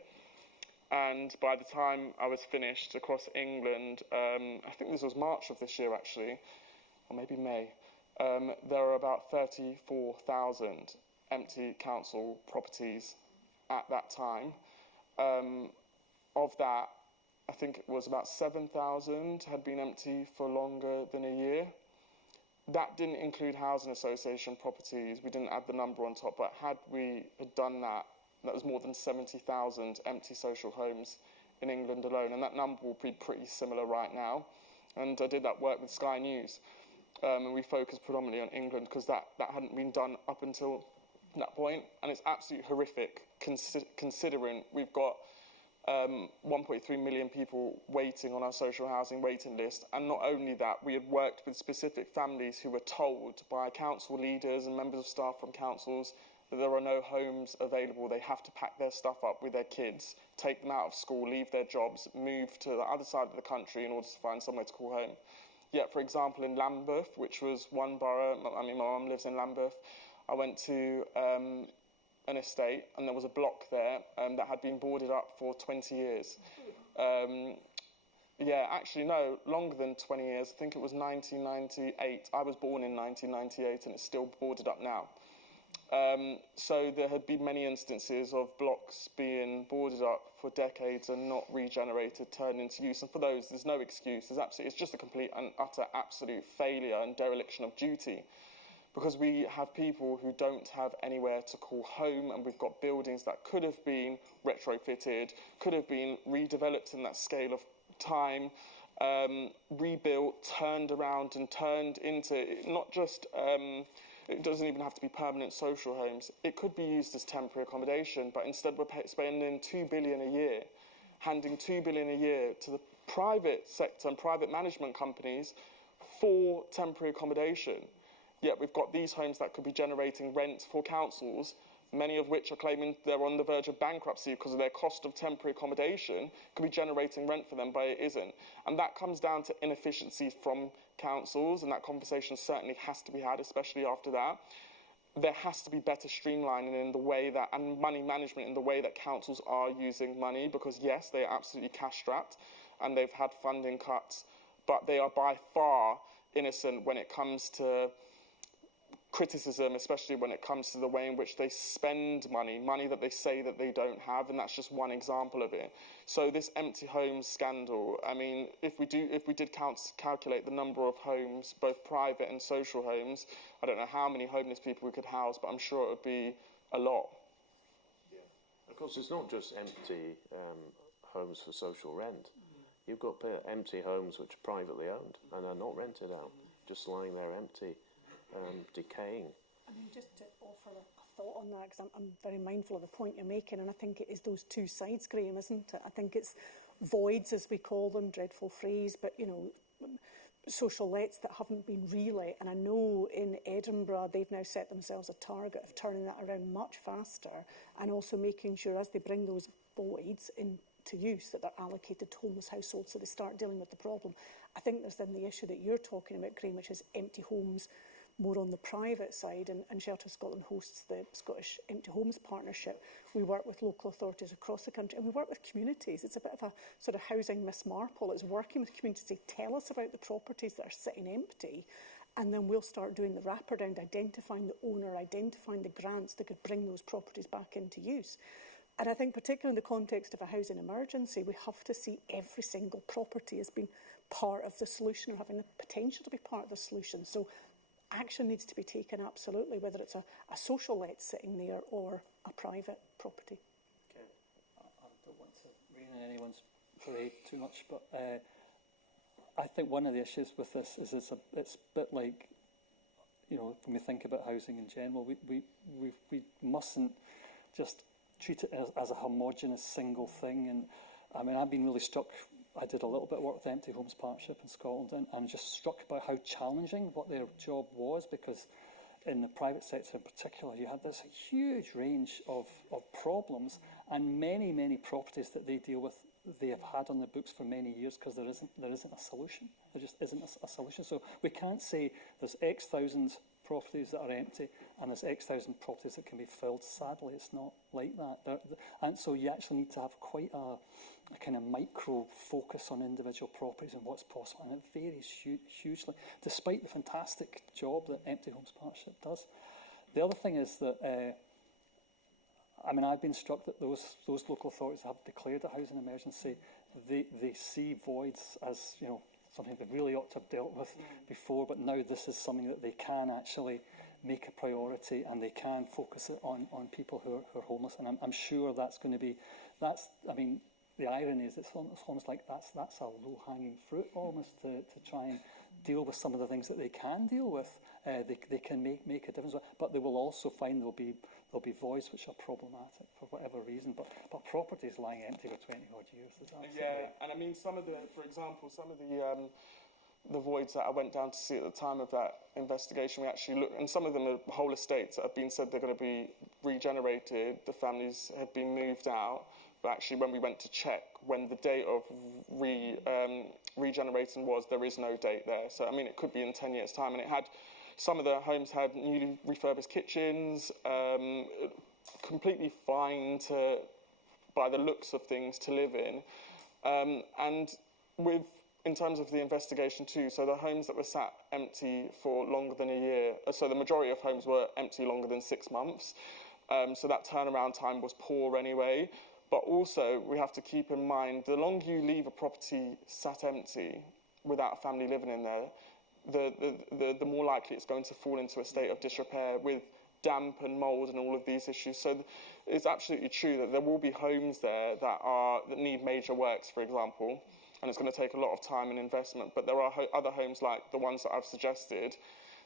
And by the time I was finished across England, I think this was March of this year actually, or maybe May, there are about 34,000 empty council properties at that time. Of that, I think it was about 7,000 had been empty for longer than a year. That didn't include housing association properties. We didn't add the number on top, but had we done that, that was more than 70,000 empty social homes in England alone, and that number will be pretty similar right now. And I did that work with Sky News, and we focused predominantly on England because that hadn't been done up until that point, and it's absolutely horrific considering we've got 1.3 million people waiting on our social housing waiting list. And not only that, we had worked with specific families who were told by council leaders and members of staff from councils that there are no homes available. They have to pack their stuff up with their kids, take them out of school, leave their jobs, move to the other side of the country in order to find somewhere to call home. Yet, for example, in Lambeth, which was one borough, I mean, my mum lives in Lambeth, I went to an estate, and there was a block there that had been boarded up for 20 years. Yeah, actually, no, longer than 20 years. I think it was 1998. I was born in 1998, and it's still boarded up now. So there had been many instances of blocks being boarded up for decades and not regenerated, turned into use. And for those, there's no excuse. It's just a complete and utter absolute failure and dereliction of duty. Because we have people who don't have anywhere to call home, and we've got buildings that could have been retrofitted, could have been redeveloped in that scale of time, rebuilt, turned around and turned into not just, it doesn't even have to be permanent social homes. It could be used as temporary accommodation, but instead we're spending $2 billion a year, handing $2 billion a year to the private sector and private management companies for temporary accommodation. Yet we've got these homes that could be generating rent for councils many of which are claiming they're on the verge of bankruptcy because of their cost of temporary accommodation could be generating rent for them, but it isn't. And that comes down to inefficiencies from councils, and that conversation certainly has to be had, especially after that. There has to be better streamlining in the way that, and money management in the way that councils are using money, because yes, they are absolutely cash strapped and they've had funding cuts, but they are by far innocent when it comes to criticism, especially when it comes to the way in which they spend money that they say that they don't have, and that's just one example of it. So this empty homes scandal, I mean, if we did calculate the number of homes, both private and social homes, I don't know how many homeless people we could house, but I'm sure it would be a lot. Yeah. Of course, it's not just empty homes for social rent. You've got empty homes which are privately owned and are not rented out, just lying there empty. Decaying. I mean, just to offer a thought on that, because I'm very mindful of the point you're making, and I think it is those two sides, Graham, isn't it? I think it's voids, as we call them, dreadful phrase, but, you know, social lets that haven't been relet. And I know in Edinburgh, they've now set themselves a target of turning that around much faster, and also making sure as they bring those voids into use that they're allocated to homeless households so they start dealing with the problem. I think there's then the issue that you're talking about, Graham, which is empty homes more on the private side, and Shelter Scotland hosts the Scottish Empty Homes Partnership. We work with local authorities across the country, and we work with communities. It's a bit of a sort of housing Miss Marple. It's working with communities to tell us about the properties that are sitting empty, and then we'll start doing the wraparound, identifying the owner, identifying the grants that could bring those properties back into use. And I think particularly in the context of a housing emergency, we have to see every single property as being part of the solution, or having the potential to be part of the solution. So action needs to be taken, absolutely, whether it's a social let sitting there or a private property. Okay. I don't want to rein in anyone's parade too much, but I think one of the issues with this is it's a bit like, you know, when we think about housing in general, we mustn't just treat it as a homogenous single thing. And I mean, I've been really struck. I did a little bit of work with the Empty Homes Partnership in Scotland, and just struck by how challenging what their job was, because in the private sector in particular, you had this huge range of problems, and many properties that they deal with, they have had on the books for many years because there isn't a solution. There just isn't a solution. So we can't say there's X thousand properties that are empty and there's X thousand properties that can be filled. Sadly, it's not like that. And so you actually need to have quite a kind of micro focus on individual properties and what's possible, and it varies hugely, despite the fantastic job that Empty Homes Partnership does. The other thing is that, I mean, I've been struck that those local authorities have declared a housing emergency. They see voids as, you know, something they really ought to have dealt with before, but now this is something that they can actually make a priority, and they can focus it on people who are homeless. And I'm sure that's going to be, I mean, the irony is it's almost like that's a low-hanging fruit almost to try and deal with some of the things that they can deal with. They can make a difference, but they will also find there'll be voids which are problematic for whatever reason. But properties lying empty for 20 odd years is absolutely... Yeah, and I mean for example, some of the voids that I went down to see at the time of that investigation, we actually looked, and some of them are whole estates that have been said they're going to be regenerated. The families have been moved out. But actually, when we went to check when the date of regenerating was, there is no date there. So, I mean, it could be in 10 years' time. And some of the homes had newly refurbished kitchens, completely fine by the looks of things, to live in. And in terms of the investigation too, so the homes that were sat empty for longer than a year, so the majority of homes were empty longer than 6 months. So that turnaround time was poor anyway. But also, we have to keep in mind, the longer you leave a property sat empty without a family living in there, the more likely it's going to fall into a state of disrepair with damp and mould and all of these issues. So it's absolutely true that there will be homes there that need major works, for example, and it's going to take a lot of time and investment. But there are other homes like the ones that I've suggested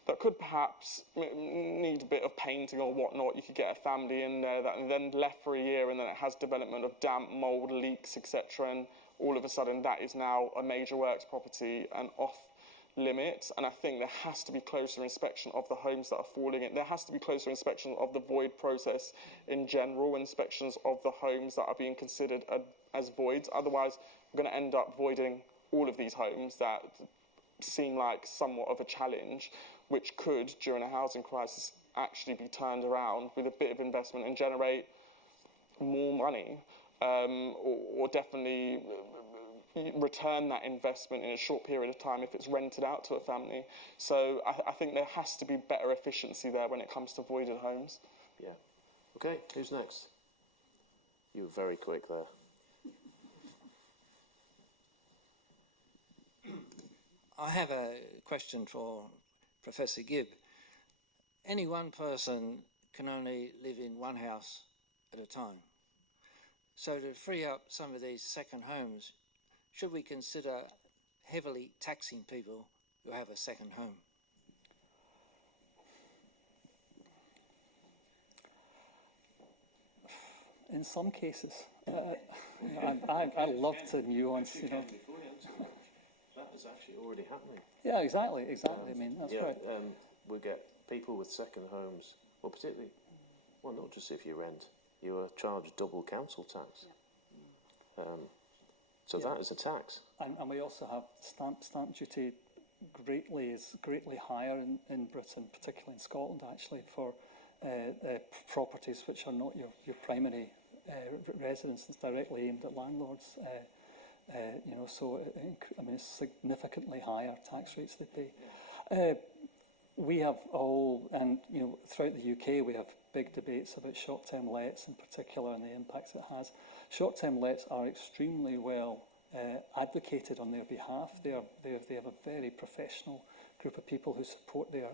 that could perhaps need a bit of painting or whatnot. You could get a family in there that and then left for a year, and then it has development of damp, mould, leaks, etc. And all of a sudden that is now a major works property and off limit, and I think there has to be closer inspection of the homes that are falling in. There has to be closer inspection of the void process in general, inspections of the homes that are being considered as voids. Otherwise, we're going to end up voiding all of these homes that seem like somewhat of a challenge, which could, during a housing crisis, actually be turned around with a bit of investment and generate more money, or definitely return that investment in a short period of time if it's rented out to a family. So I think there has to be better efficiency there when it comes to voided homes. Yeah. Okay, who's next? You were very quick there. I have a question for Professor Gibb. Any one person can only live in one house at a time. So to free up some of these second homes, should we consider heavily taxing people who have a second home? In some cases, I love to nuance, you know. That is actually already happening. Yeah, exactly. I mean, that's right. We get people with second homes, well, particularly, well, not just if you rent, you are charged double council tax. Yeah. So that is a tax. And we also have stamp duty is greatly higher in Britain, particularly in Scotland, actually, for properties which are not your primary residence. It's directly aimed at landlords. You know, so I mean, it's significantly higher tax rates they pay. We have and you know, throughout the UK, we have big debates about short-term lets in particular and the impacts it has. Short-term lets are extremely well advocated on their behalf. They have a very professional group of people who support their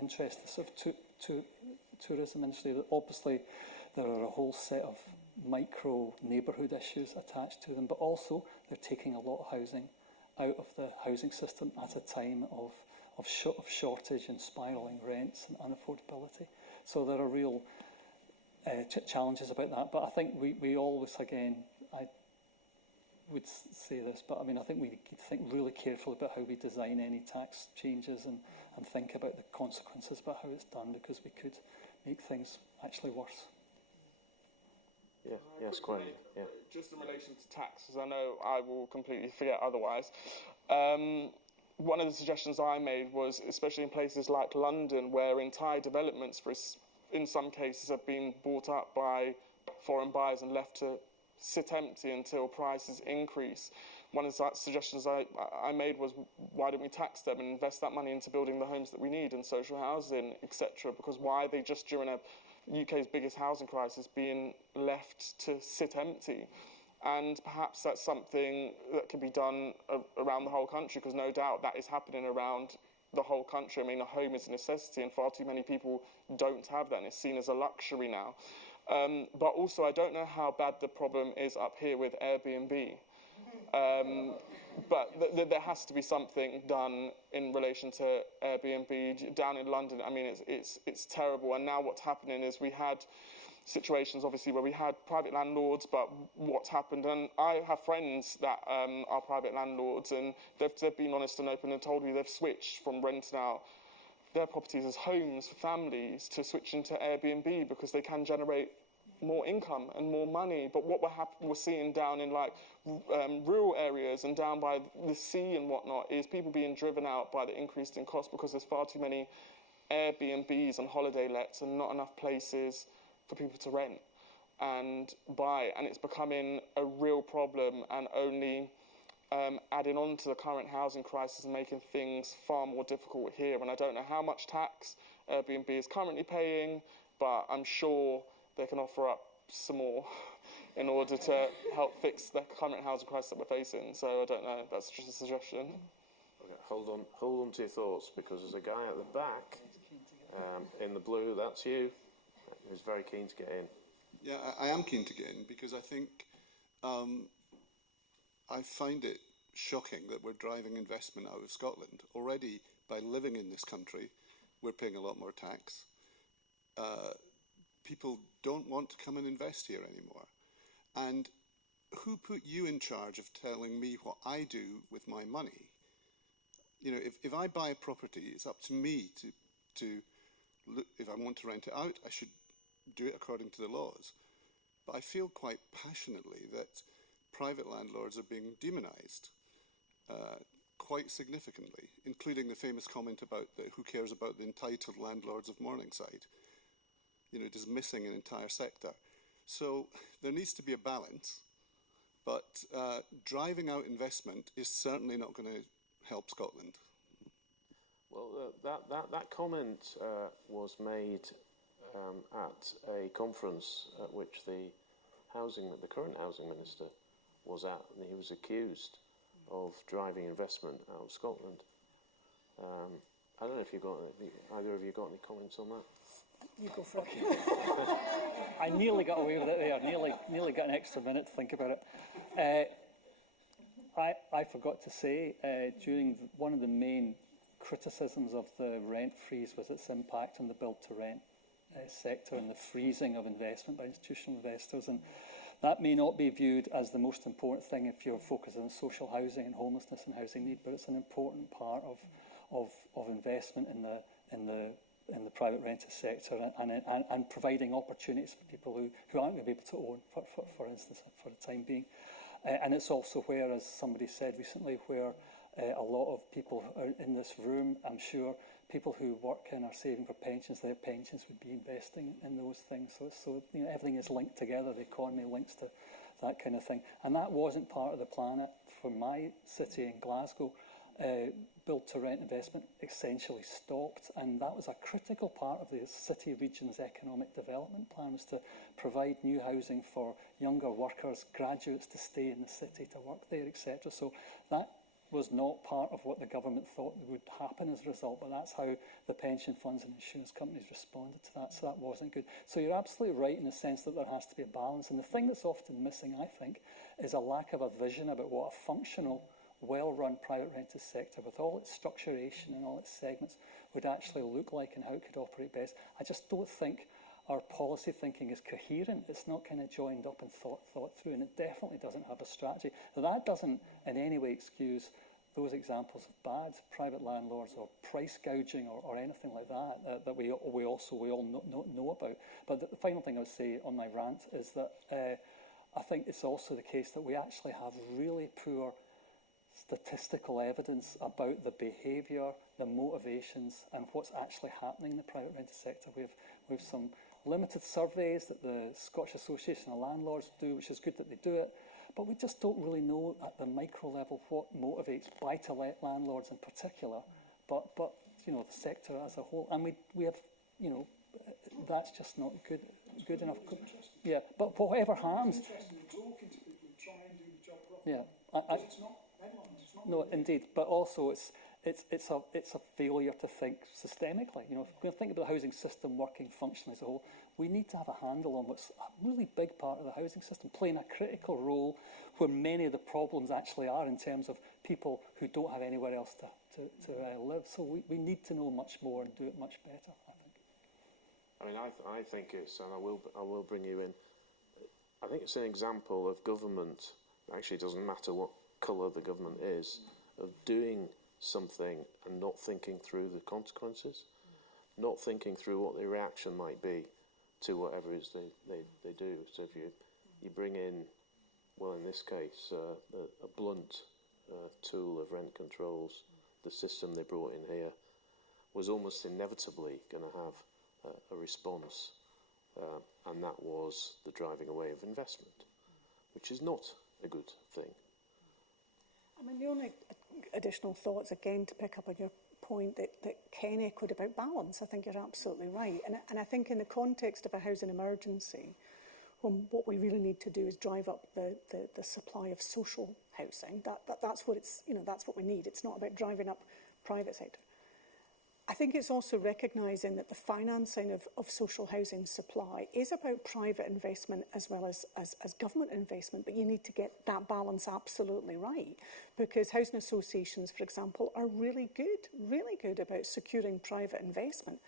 interests of tourism industry. Obviously, there are a whole set of micro neighbourhood issues attached to them, but also they're taking a lot of housing out of the housing system at a time of shortage and spiralling rents and unaffordability. So there are real challenges about that. But I think we always, again, I would say this, but I mean, I think we need to think really carefully about how we design any tax changes and think about the consequences about how it's done, because we could make things actually worse. Yeah, yes, quite. Yeah. Just in relation to taxes, I know I will completely forget otherwise. One of the suggestions I made was, especially in places like London, where entire developments, in some cases, have been bought up by foreign buyers and left to sit empty until prices increase. One of the suggestions I made was, why don't we tax them and invest that money into building the homes that we need and social housing, etc. Because why are they just during UK's biggest housing crisis being left to sit empty? And perhaps that's something that can be done around the whole country, because no doubt that is happening around the whole country. I mean, a home is a necessity, and far too many people don't have that, and it's seen as a luxury now. But also, I don't know how bad the problem is up here with Airbnb. But there has to be something done in relation to Airbnb down in London. I mean, it's terrible. And now what's happening is we had situations, obviously, where we had private landlords, but what's happened, and I have friends that are private landlords, and they've been honest and open and told me they've switched from renting out their properties as homes for families to switching to Airbnb because they can generate more income and more money. But what we're seeing down in like rural areas and down by the sea and whatnot is people being driven out by the increase in cost because there's far too many Airbnbs and holiday lets and not enough places for people to rent and buy, and it's becoming a real problem and only adding on to the current housing crisis and making things far more difficult here. And I don't know how much tax Airbnb is currently paying, but I'm sure they can offer up some more in order to help fix the current housing crisis that we're facing. So I don't know, that's just a suggestion. Okay, hold on to your thoughts, because there's a guy at the back in the blue, that's you, who's very keen to get in. Yeah, I am keen to get in because I think I find it shocking that we're driving investment out of Scotland. Already, by living in this country, we're paying a lot more tax. People don't want to come and invest here anymore. And who put you in charge of telling me what I do with my money? you know, if I buy a property, it's up to me to look, if I want to rent it out, I should do it according to the laws. But I feel quite passionately that private landlords are being demonised quite significantly, including the famous comment about who cares about the entitled landlords of Morningside, you know, dismissing an entire sector. So there needs to be a balance, but driving out investment is certainly not going to help Scotland. Well, that comment was made at a conference at which the current housing minister was at, and he was accused of driving investment out of Scotland. I don't know if either of you got any comments on that? You go for it. I nearly got away with it there. Nearly got an extra minute to think about it. I forgot to say during one of the main criticisms of the rent freeze was its impact on the build-to-rent sector and the freezing of investment by institutional investors. And that may not be viewed as the most important thing if you're focused on social housing and homelessness and housing need, but it's an important part of investment in the private rented sector and providing opportunities for people who aren't going to be able to own, for instance, for the time being. And it's also where, as somebody said recently, where a lot of people are in this room, I'm sure, people who work and are saving for pensions, their pensions would be investing in those things. So you know, everything is linked together. The economy links to that kind of thing. And that wasn't part of the plan for my city in Glasgow. Build-to-rent investment essentially stopped, and that was a critical part of the city region's economic development plan, was to provide new housing for younger workers, graduates to stay in the city, to work there, etc. So that was not part of what the government thought would happen as a result, but that's how the pension funds and insurance companies responded to that, so that wasn't good. So you're absolutely right in the sense that there has to be a balance, and the thing that's often missing, I think, is a lack of a vision about what a functional, well-run private rented sector with all its structuration and all its segments would actually look like and how it could operate best. I just don't think our policy thinking is coherent. It's not kind of joined up and thought through, and it definitely doesn't have a strategy. Now, that doesn't in any way excuse those examples of bad private landlords or price gouging or anything like that that we all know about. But the final thing I would say on my rant is that I think it's also the case that we actually have really poor statistical evidence about the behaviour, the motivations, and what's actually happening in the private rented sector. We have some limited surveys that the Scottish Association of Landlords do, which is good that they do it, but we just don't really know at the micro level what motivates buy-to-let landlords in particular, but you know, the sector as a whole. And we have, you know, that's just not good enough. Yeah, but whatever harms. It's interesting, you're talking to people who try and do the job properly. Yeah, It's not headlines. It's not no, indeed, but also it's a failure to think systemically. You know, if we're going to think about the housing system working functionally as a whole, we need to have a handle on what's a really big part of the housing system, playing a critical role where many of the problems actually are in terms of people who don't have anywhere else to live. So we need to know much more and do it much better, I think. I mean, I think it's, and I will bring you in, I think it's an example of government, actually it doesn't matter what colour the government is, of doing something and not thinking through the consequences, not thinking through what the reaction might be to whatever it is they do. So if you bring in, well, in this case, a blunt tool of rent controls, the system they brought in here was almost inevitably going to have a response, and that was the driving away of investment, which is not a good thing. I mean, the only additional thoughts, again, to pick up on your point that Ken echoed about balance, I think you're absolutely right. And I think in the context of a housing emergency, what we really need to do is drive up the supply of social housing. That's what it's, you know, that's what we need. It's not about driving up private sector. I think it's also recognising that the financing of social housing supply is about private investment as well as government investment, but you need to get that balance absolutely right, because housing associations, for example, are really good about securing private investment.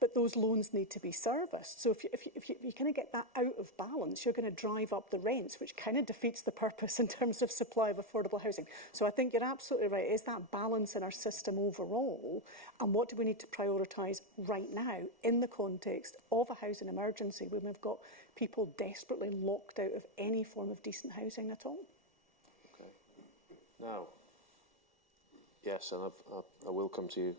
but those loans need to be serviced. So if you kind of get that out of balance, you're going to drive up the rents, which kind of defeats the purpose in terms of supply of affordable housing. So I think you're absolutely right. Is that balance in our system overall? And what do we need to prioritise right now in the context of a housing emergency when we've got people desperately locked out of any form of decent housing at all? Okay. Now, yes, and I will come to you.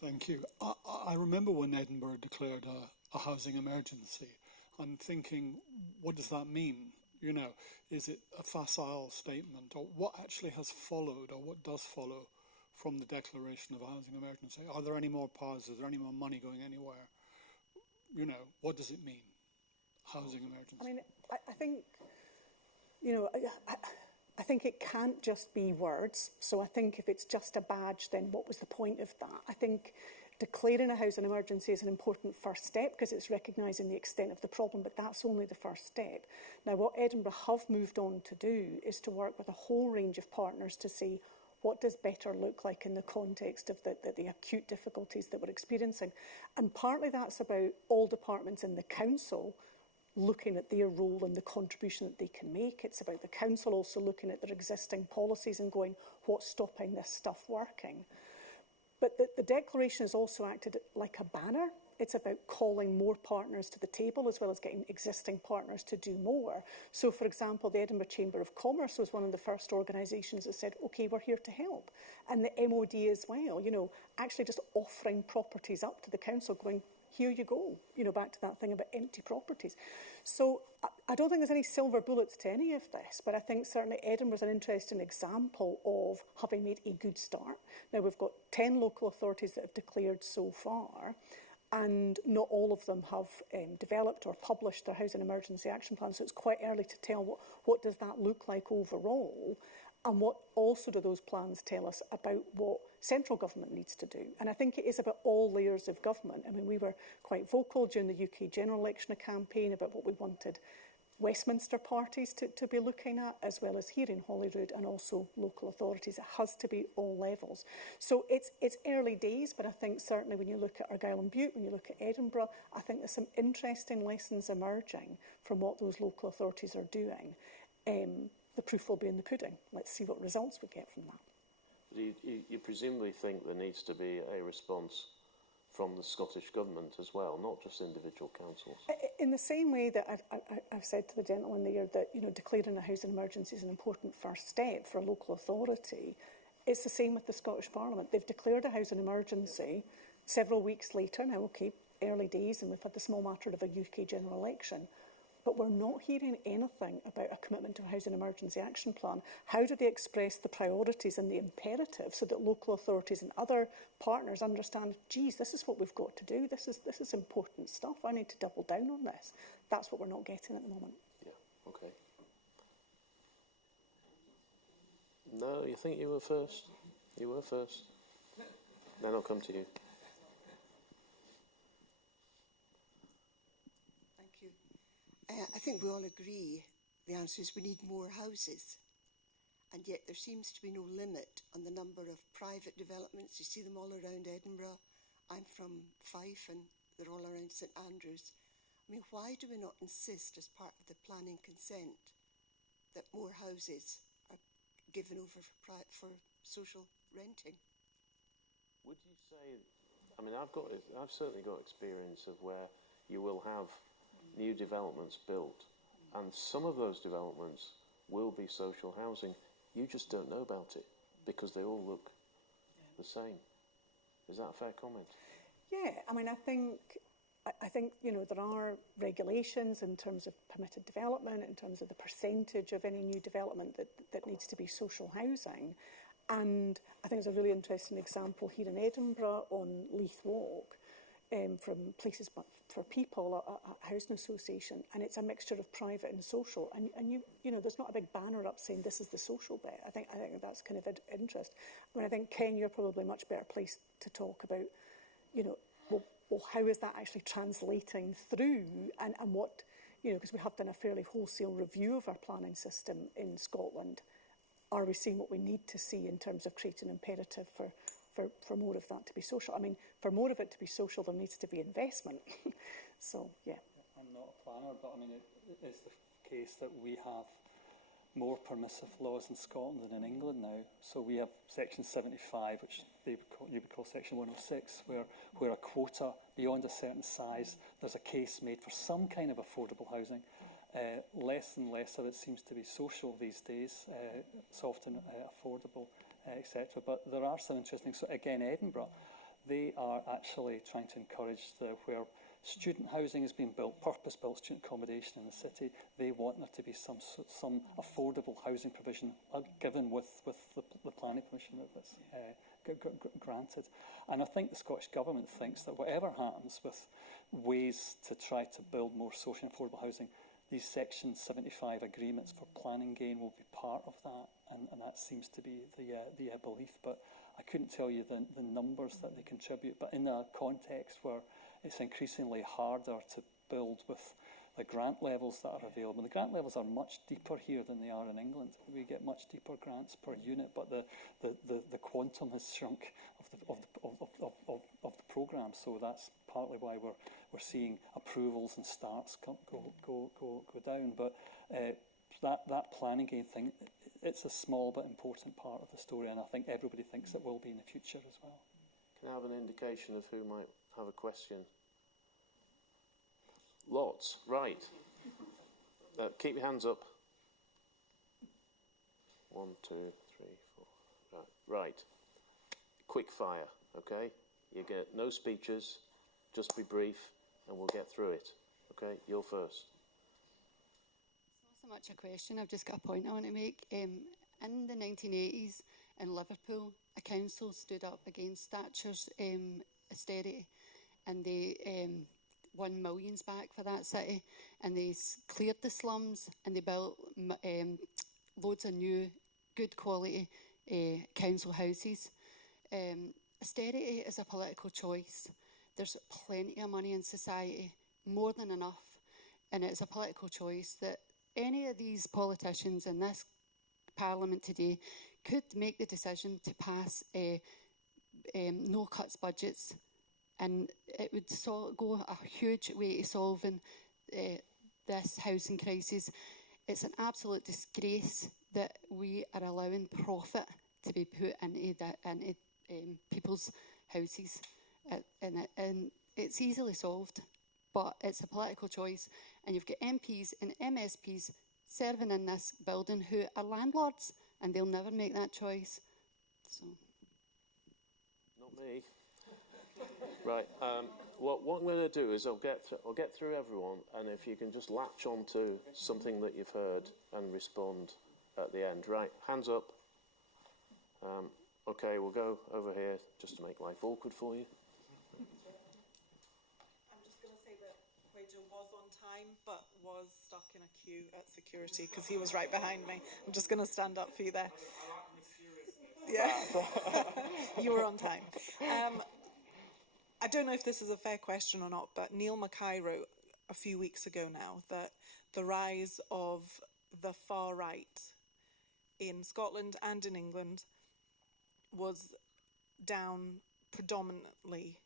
Thank you. I remember when Edinburgh declared a housing emergency. I'm thinking, what does that mean? You know, is it a facile statement, or what actually has followed, or what does follow from the declaration of a housing emergency? Are there any more powers? Is there any more money going anywhere? You know, what does it mean, housing emergency? I mean, I think, you know, I think it can't just be words. So I think if it's just a badge, then what was the point of that? I think declaring a housing emergency is an important first step because it's recognising the extent of the problem, but that's only the first step. Now, what Edinburgh have moved on to do is to work with a whole range of partners to see what does better look like in the context of the acute difficulties that we're experiencing. And partly that's about all departments in the council looking at their role and the contribution that they can make. It's about the council also looking at their existing policies and going, what's stopping this stuff working? But the declaration has also acted like a banner. It's about calling more partners to the table as well as getting existing partners to do more. So, for example, the Edinburgh Chamber of Commerce was one of the first organisations that said, OK, we're here to help. And the MOD as well, you know, actually just offering properties up to the council going, here you go, you know, back to that thing about empty properties. So I don't think there's any silver bullets to any of this, but I think certainly Edinburgh's an interesting example of having made a good start. Now, we've got 10 local authorities that have declared so far, and not all of them have developed or published their housing emergency action plan, so it's quite early to tell what does that look like overall. And what also do those plans tell us about what central government needs to do? And I think it is about all layers of government. I mean, we were quite vocal during the UK general election campaign about what we wanted Westminster parties to be looking at, as well as here in Holyrood and also local authorities. It has to be all levels. So it's early days, but I think certainly when you look at Argyll and Bute, when you look at Edinburgh, I think there's some interesting lessons emerging from what those local authorities are doing. The proof will be in the pudding. Let's see what results we get from that. You presumably think there needs to be a response from the Scottish Government as well, not just individual councils? In the same way that I've said to the gentleman there that, you know, declaring a housing emergency is an important first step for a local authority, it's the same with the Scottish Parliament. They've declared a housing emergency several weeks later. Now, OK, early days, and we've had the small matter of a UK general election. But we're not hearing anything about a commitment to a housing emergency action plan. How do they express the priorities and the imperatives so that local authorities and other partners understand, geez, this is what we've got to do. This is important stuff. I need to double down on this. That's what we're not getting at the moment. Yeah, OK. No, you think you were first? You were first. Then I'll come to you. I think we all agree the answer is we need more houses, and yet there seems to be no limit on the number of private developments. You see them all around Edinburgh. I'm from Fife and they're all around St Andrews. I mean, why do we not insist as part of the planning consent that more houses are given over for social renting? Would you say, I mean, I've certainly got experience of where you will have new developments built, and some of those developments will be social housing. You just don't know about it because they all look the same. Is that a fair comment? Yeah, I mean, I think you know, there are regulations in terms of permitted development, in terms of the percentage of any new development that needs to be social housing. And I think there's a really interesting example here in Edinburgh on Leith Walk, from Places for People, a housing association, and it's a mixture of private and social. And you know, there's not a big banner up saying this is the social bit. I think that's kind of interest. I mean, I think, Ken, you're probably a much better placed to talk about, you know, well, how is that actually translating through, and what, you know, because we have done a fairly wholesale review of our planning system in Scotland. Are we seeing what we need to see in terms of creating imperative for for more of that to be social. I mean, for more of it to be social, there needs to be investment. So, yeah. I'm not a planner, but I mean, it is the case that we have more permissive laws in Scotland than in England now. So we have Section 75, which you would call Section 106, where a quota beyond a certain size, there's a case made for some kind of affordable housing. Less and less of it seems to be social these days. It's often affordable, etc. But there are some interesting. So again, Edinburgh, they are actually trying to encourage where student housing is being built, purpose-built student accommodation in the city. They want there to be some affordable housing provision given with the planning permission that's granted. And I think the Scottish Government thinks that whatever happens with ways to try to build more social and affordable housing, these Section 75 agreements for planning gain will be part of that, and that seems to be the belief. But I couldn't tell you the numbers that they contribute. But in a context where it's increasingly harder to build with the grant levels that are available. The grant levels are much deeper here than they are in England. We get much deeper grants per unit, but the quantum has shrunk of the programme. So that's partly why we're seeing approvals and starts go down. But that planning gain thing, it's a small but important part of the story, and I think everybody thinks it will be in the future as well. Can I have an indication of who might have a question? Lots, right. Keep your hands up. 1, 2, 3, 4. Right. Quick fire, okay? You get no speeches, just be brief, and we'll get through it. Okay, you're first. It's not so much a question, I've just got a point I want to make. In the 1980s in Liverpool, a council stood up against Thatcher's austerity, and they won millions back for that city, and they cleared the slums, and they built loads of new, good quality council houses. Austerity is a political choice. There's plenty of money in society, more than enough, and it's a political choice that any of these politicians in this Parliament today could make the decision to pass no cuts budgets, and it would go a huge way to solving this housing crisis. It's an absolute disgrace that we are allowing profit to be put into people's houses, and it's easily solved, but it's a political choice, and you've got MPs and MSPs serving in this building who are landlords, and they'll never make that choice. So. Not me. Right. What I'm going to do is I'll get through everyone, and if you can just latch on to something that you've heard and respond at the end. Right. Hands up. Okay, we'll go over here just to make life awkward for you. I'm just going to say that Kwejo was on time, but was stuck in a queue at security because he was right behind me. I'm just going to stand up for you there. Yeah, you were on time. I don't know if this is a fair question or not, but Neil Mackay wrote a few weeks ago now that the rise of the far right in Scotland and in England was down predominantly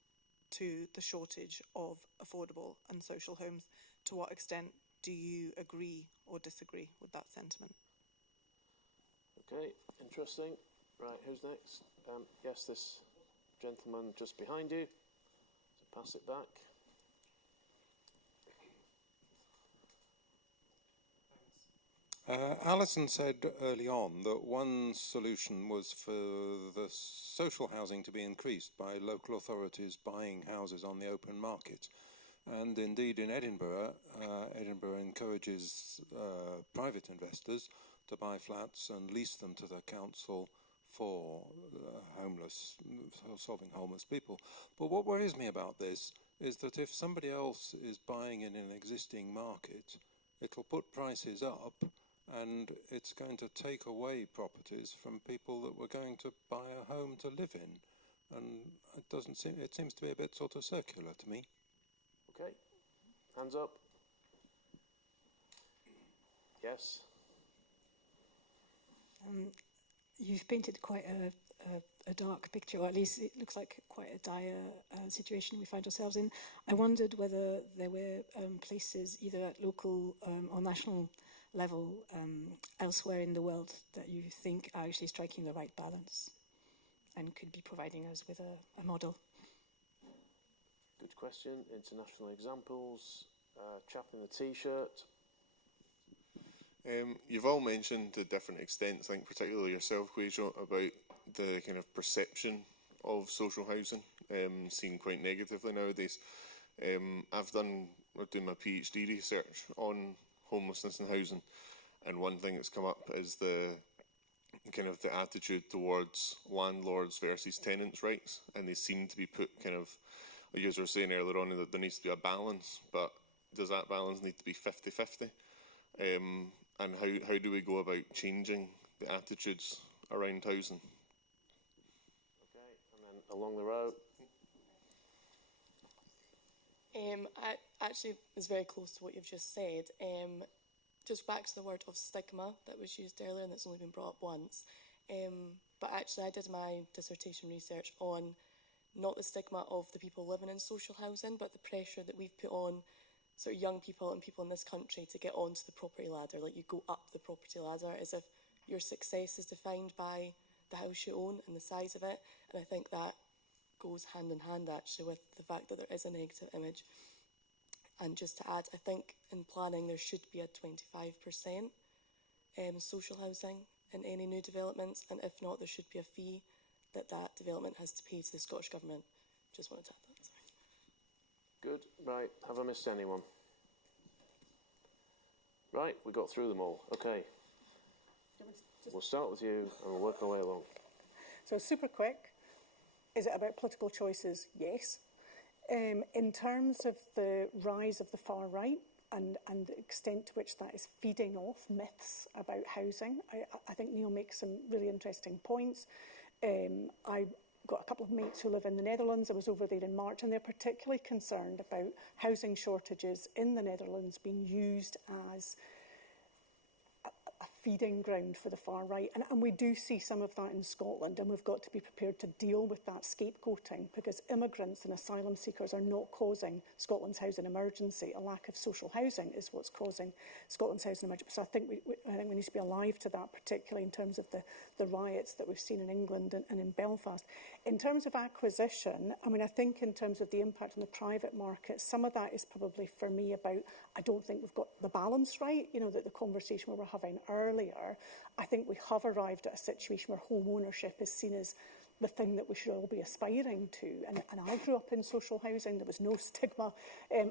to the shortage of affordable and social homes. To what extent do you agree or disagree with that sentiment? Okay, interesting. Right, who's next? Yes, this gentleman just behind you. So pass it back. Alison said early on that one solution was for the social housing to be increased by local authorities buying houses on the open market. And indeed in Edinburgh, Edinburgh encourages private investors to buy flats and lease them to the council for solving homeless people. But what worries me about this is that if somebody else is buying in an existing market, it'll put prices up, and it's going to take away properties from people that were going to buy a home to live in. And it seems to be a bit sort of circular to me. Okay, hands up. Yes. you've painted quite a dark picture, or at least it looks like quite a dire situation we find ourselves in. I wondered whether there were places, either at local or national level, elsewhere in the world, that you think are actually striking the right balance and could be providing us with a model. Good question. International examples. Chap in the T-shirt. You've all mentioned to different extents, I think particularly yourself, Kwejo, about the kind of perception of social housing, seen quite negatively nowadays. I'm doing my PhD research on homelessness and housing, and one thing that's come up is the attitude towards landlords versus tenants' rights, and they seem to be put kind of, like you were saying earlier on, that there needs to be a balance, but does that balance need to be 50-50? And how do we go about changing the attitudes around housing? Okay, and then along the row. I actually was very close to what you've just said. Just back to the word of stigma that was used earlier and that's only been brought up once. But actually I did my dissertation research on not the stigma of the people living in social housing, but the pressure that we've put on sort of young people and people in this country to get onto the property ladder. Like, you go up the property ladder as if your success is defined by the house you own and the size of it. And I think that goes hand in hand actually with the fact that there is a negative image. And just to add, I think in planning there should be a 25% social housing in any new developments, and if not, there should be a fee that development has to pay to the Scottish Government. Just wanted to add that. Sorry. Good. Right. Have I missed anyone? Right. We got through them all. Okay. We'll start with you and we'll work our way along. So super quick. Is it about political choices? Yes. In terms of the rise of the far right and the extent to which that is feeding off myths about housing, I think Neil makes some really interesting points. I got a couple of mates who live in the Netherlands. I was over there in March, and they're particularly concerned about housing shortages in the Netherlands being used as a feeding ground for the far right. And we do see some of that in Scotland, and we've got to be prepared to deal with that scapegoating, because immigrants and asylum seekers are not causing Scotland's housing emergency. A lack of social housing is what's causing Scotland's housing emergency. So I think we need to be alive to that, particularly in terms of the riots that we've seen in England and in Belfast. In terms of acquisition, I mean, I think in terms of the impact on the private market, some of that is probably for me about, I don't think we've got the balance right, you know, that the conversation we were having earlier. I think we have arrived at a situation where home ownership is seen as the thing that we should all be aspiring to. And I grew up in social housing. There was no stigma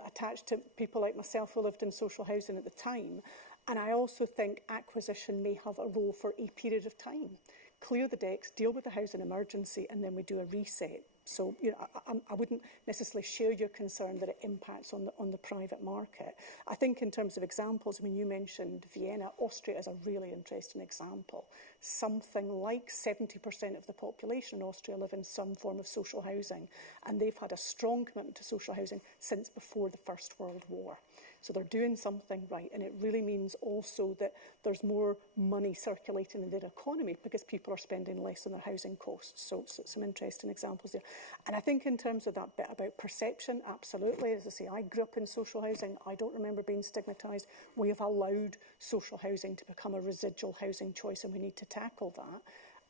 attached to people like myself who lived in social housing at the time. And I also think acquisition may have a role for a period of time. Clear the decks, deal with the housing emergency, and then we do a reset. So, you know, I wouldn't necessarily share your concern that it impacts on the private market. I think in terms of examples, I mean, you mentioned Vienna. Austria is a really interesting example. Something like 70% of the population in Austria live in some form of social housing, and they've had a strong commitment to social housing since before the First World War. So they're doing something right, and it really means also that there's more money circulating in their economy because people are spending less on their housing costs. So some interesting examples there. And I think in terms of that bit about perception, absolutely. As I say, I grew up in social housing. I don't remember being stigmatised. We have allowed social housing to become a residual housing choice, and we need to tackle that.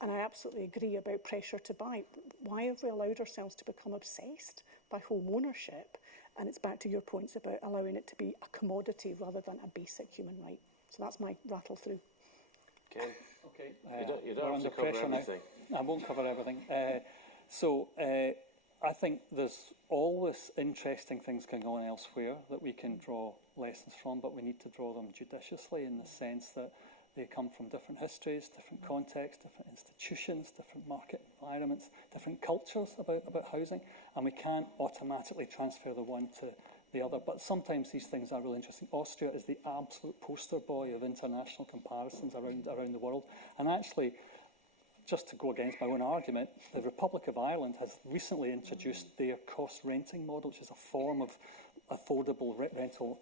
And I absolutely agree about pressure to buy. Why have we allowed ourselves to become obsessed by home ownership? And it's back to your points about allowing it to be a commodity rather than a basic human right. So that's my rattle through. Ken? Okay. You don't have to cover everything. I won't cover everything. I think there's always interesting things going on elsewhere that we can draw lessons from, but we need to draw them judiciously in the sense that they come from different histories, different contexts, different institutions, different market environments, different cultures about housing, and we can't automatically transfer the one to the other. But sometimes these things are really interesting. Austria is the absolute poster boy of international comparisons around the world. And actually, just to go against my own argument, the Republic of Ireland has recently introduced their cost renting model, which is a form of affordable rental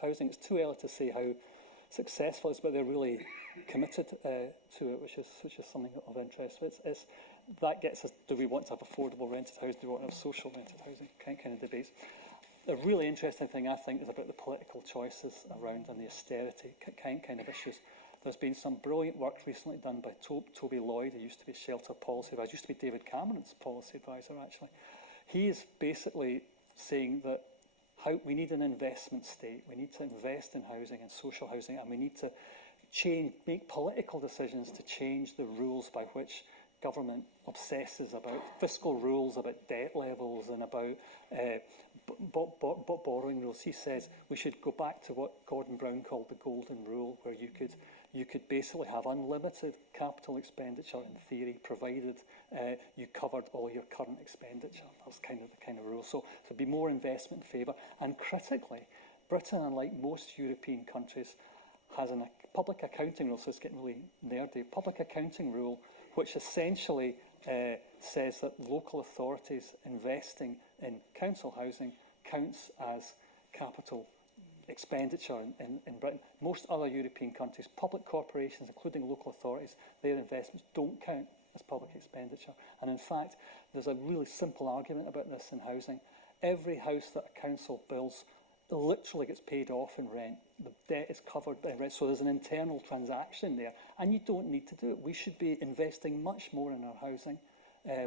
housing. It's too early to say how successful. It's about they're really committed to it, which is something of interest. That gets us, do we want to have affordable rented housing, do we want to have social rented housing, kind of debates. The really interesting thing, I think, is about the political choices around and the austerity kind of issues. There's been some brilliant work recently done by Toby Lloyd, who used to be Shelter Policy Advisor, used to be David Cameron's policy advisor, actually. He is basically saying that we need an investment state, we need to invest in housing and social housing, and we need to make political decisions to change the rules by which government obsesses about fiscal rules, about debt levels, and about borrowing rules. He says we should go back to what Gordon Brown called the golden rule, where you could basically have unlimited capital expenditure in theory, provided you covered all your current expenditure. That was kind of the kind of rule. So be more investment in favour. And critically, Britain, unlike most European countries, has a public accounting rule, so it's getting really nerdy, public accounting rule, which essentially says that local authorities investing in council housing counts as capital expenditure in Britain. Most other European countries, public corporations, including local authorities, their investments don't count as public expenditure. And in fact, there's a really simple argument about this in housing. Every house that a council builds literally gets paid off in rent. The debt is covered by rent, so there's an internal transaction there, and you don't need to do it. We should be investing much more in our housing.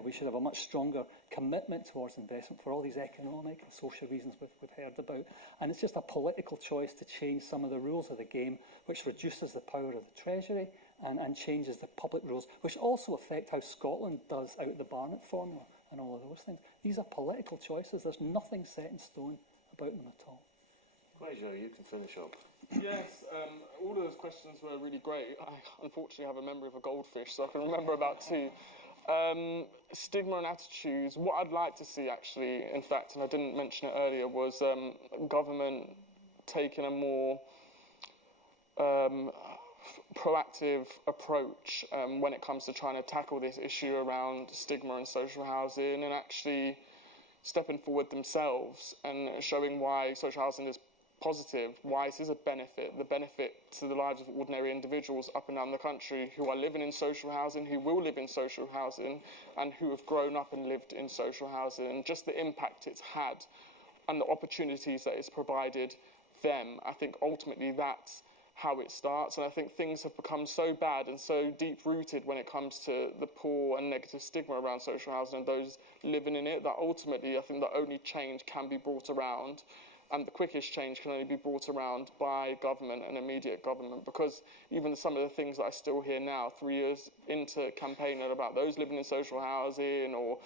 We should have a much stronger commitment towards investment for all these economic and social reasons we've heard about. And it's just a political choice to change some of the rules of the game, which reduces the power of the Treasury and changes the public rules, which also affect how Scotland does out the Barnett formula and all of those things. These are political choices. There's nothing set in stone about them at all. Joe, you can finish up. Yes, all of those questions were really great. I unfortunately have a memory of a goldfish, so I can remember about two. Stigma and attitudes. What I'd like to see, actually, in fact, and I didn't mention it earlier, was government taking a more proactive approach when it comes to trying to tackle this issue around stigma and social housing, and actually stepping forward themselves and showing why social housing is positive, why this is a benefit, the benefit to the lives of ordinary individuals up and down the country who are living in social housing, who will live in social housing, and who have grown up and lived in social housing, and just the impact it's had and the opportunities that it's provided them. I think ultimately that's how it starts, and I think things have become so bad and so deep-rooted when it comes to the poor and negative stigma around social housing and those living in it, that ultimately I think the only change can be brought around, and the quickest change can only be brought around by government and immediate government, because even some of the things that I still hear now, 3 years into campaigning about those living in social housing or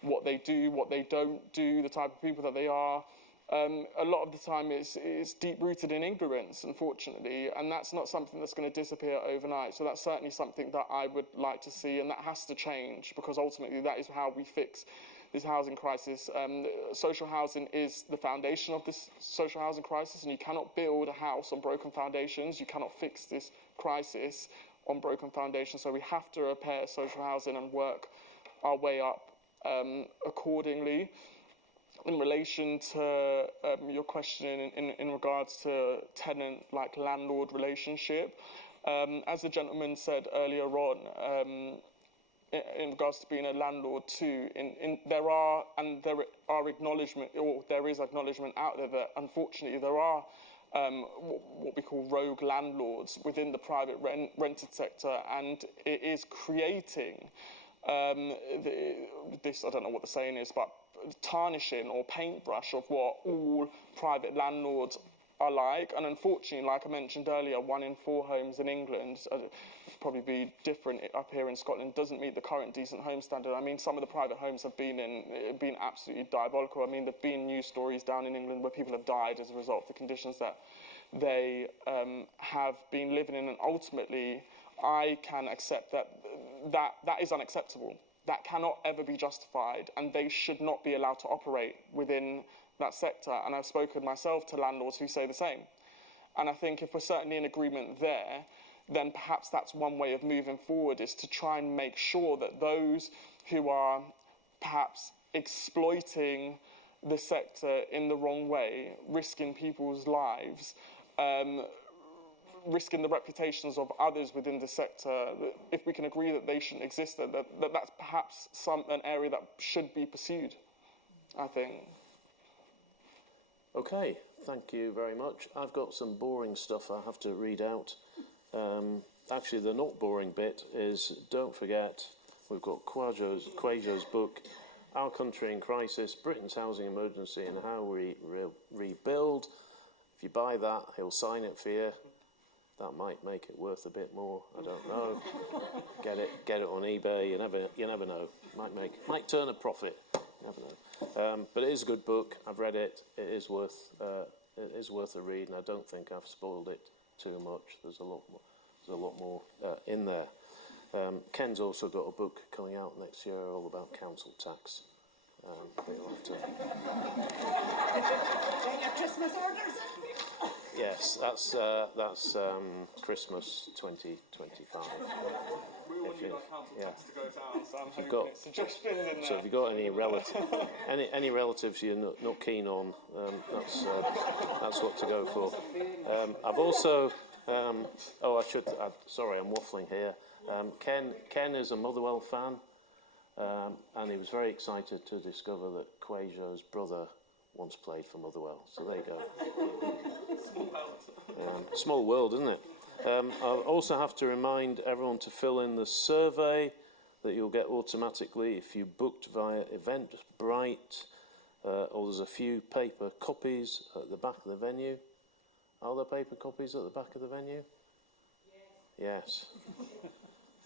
what they do, what they don't do, the type of people that they are, a lot of the time it's deep-rooted in ignorance, unfortunately, and that's not something that's going to disappear overnight. So that's certainly something that I would like to see, and that has to change, because ultimately that is how we fix this housing crisis. Social housing is the foundation of this social housing crisis, and you cannot build a house on broken foundations. You cannot fix this crisis on broken foundations. So we have to repair social housing and work our way up accordingly. In relation to your question in regards to tenant-like landlord relationship, as the gentleman said earlier on, in regards to being a landlord too, there is acknowledgement out there that unfortunately there are what we call rogue landlords within the private rented sector, and it is creating this, I don't know what the saying is, but tarnishing or paintbrush of what all private landlords are like. And unfortunately, like I mentioned earlier, 1 in 4 homes in England, probably be different up here in Scotland, doesn't meet the current decent home standard. I mean, some of the private homes have been absolutely diabolical. I mean, there have been news stories down in England where people have died as a result of the conditions that they have been living in, and ultimately I can accept that is unacceptable. That cannot ever be justified, and they should not be allowed to operate within that sector. And I've spoken myself to landlords who say the same. And I think if we're certainly in agreement there, then perhaps that's one way of moving forward, is to try and make sure that those who are perhaps exploiting the sector in the wrong way, risking people's lives, risking the reputations of others within the sector, that if we can agree that they shouldn't exist, that's perhaps an area that should be pursued, I think. Okay, thank you very much. I've got some boring stuff I have to read out. Actually, the not boring bit is, don't forget, we've got Quajo's book, Our Country in Crisis, Britain's Housing Emergency and How We Rebuild. If you buy that, he'll sign it for you. That might make it worth a bit more. I don't know. Get it on eBay. You never know. Might turn a profit. You never know. But it is a good book. I've read it. It is worth a read, and I don't think I've spoiled it too much. There's a lot more in there. Ken's also got a book coming out next year all about council tax. You'll have to... Christmas orders? Yes, that's Christmas 2025. So if you've got any relatives you're not keen on, that's what to go for. I've also sorry, I'm waffling here. Ken is a Motherwell fan, and he was very excited to discover that Quajo's brother once played for Motherwell. So there you go. Small world, isn't it? I'll also have to remind everyone to fill in the survey that you'll get automatically if you booked via Eventbrite, or there's a few paper copies at the back of the venue. Are there paper copies at the back of the venue? Yes.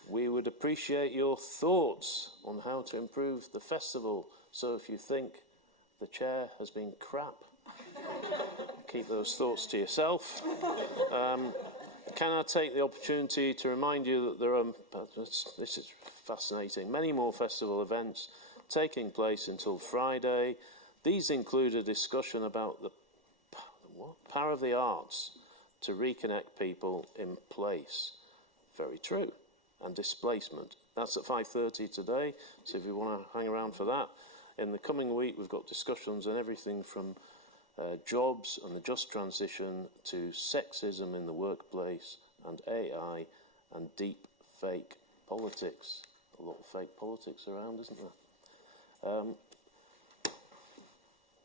We would appreciate your thoughts on how to improve the festival. So if you think the chair has been crap, keep those thoughts to yourself. Can I take the opportunity to remind you that there are, this is fascinating, many more festival events taking place until Friday. These include a discussion about the power of the arts to reconnect people in place. Very true. And displacement. That's at 5:30 today, so if you want to hang around for that. In the coming week, we've got discussions on everything from jobs and the just transition to sexism in the workplace and AI and deep fake politics. A lot of fake politics around, isn't there?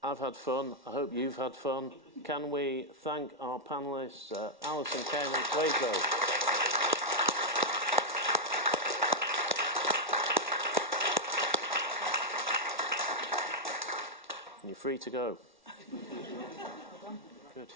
I've had fun. I hope you've had fun. Can we thank our panellists, Alison, Ken and Quajo? And you're free to go. Good.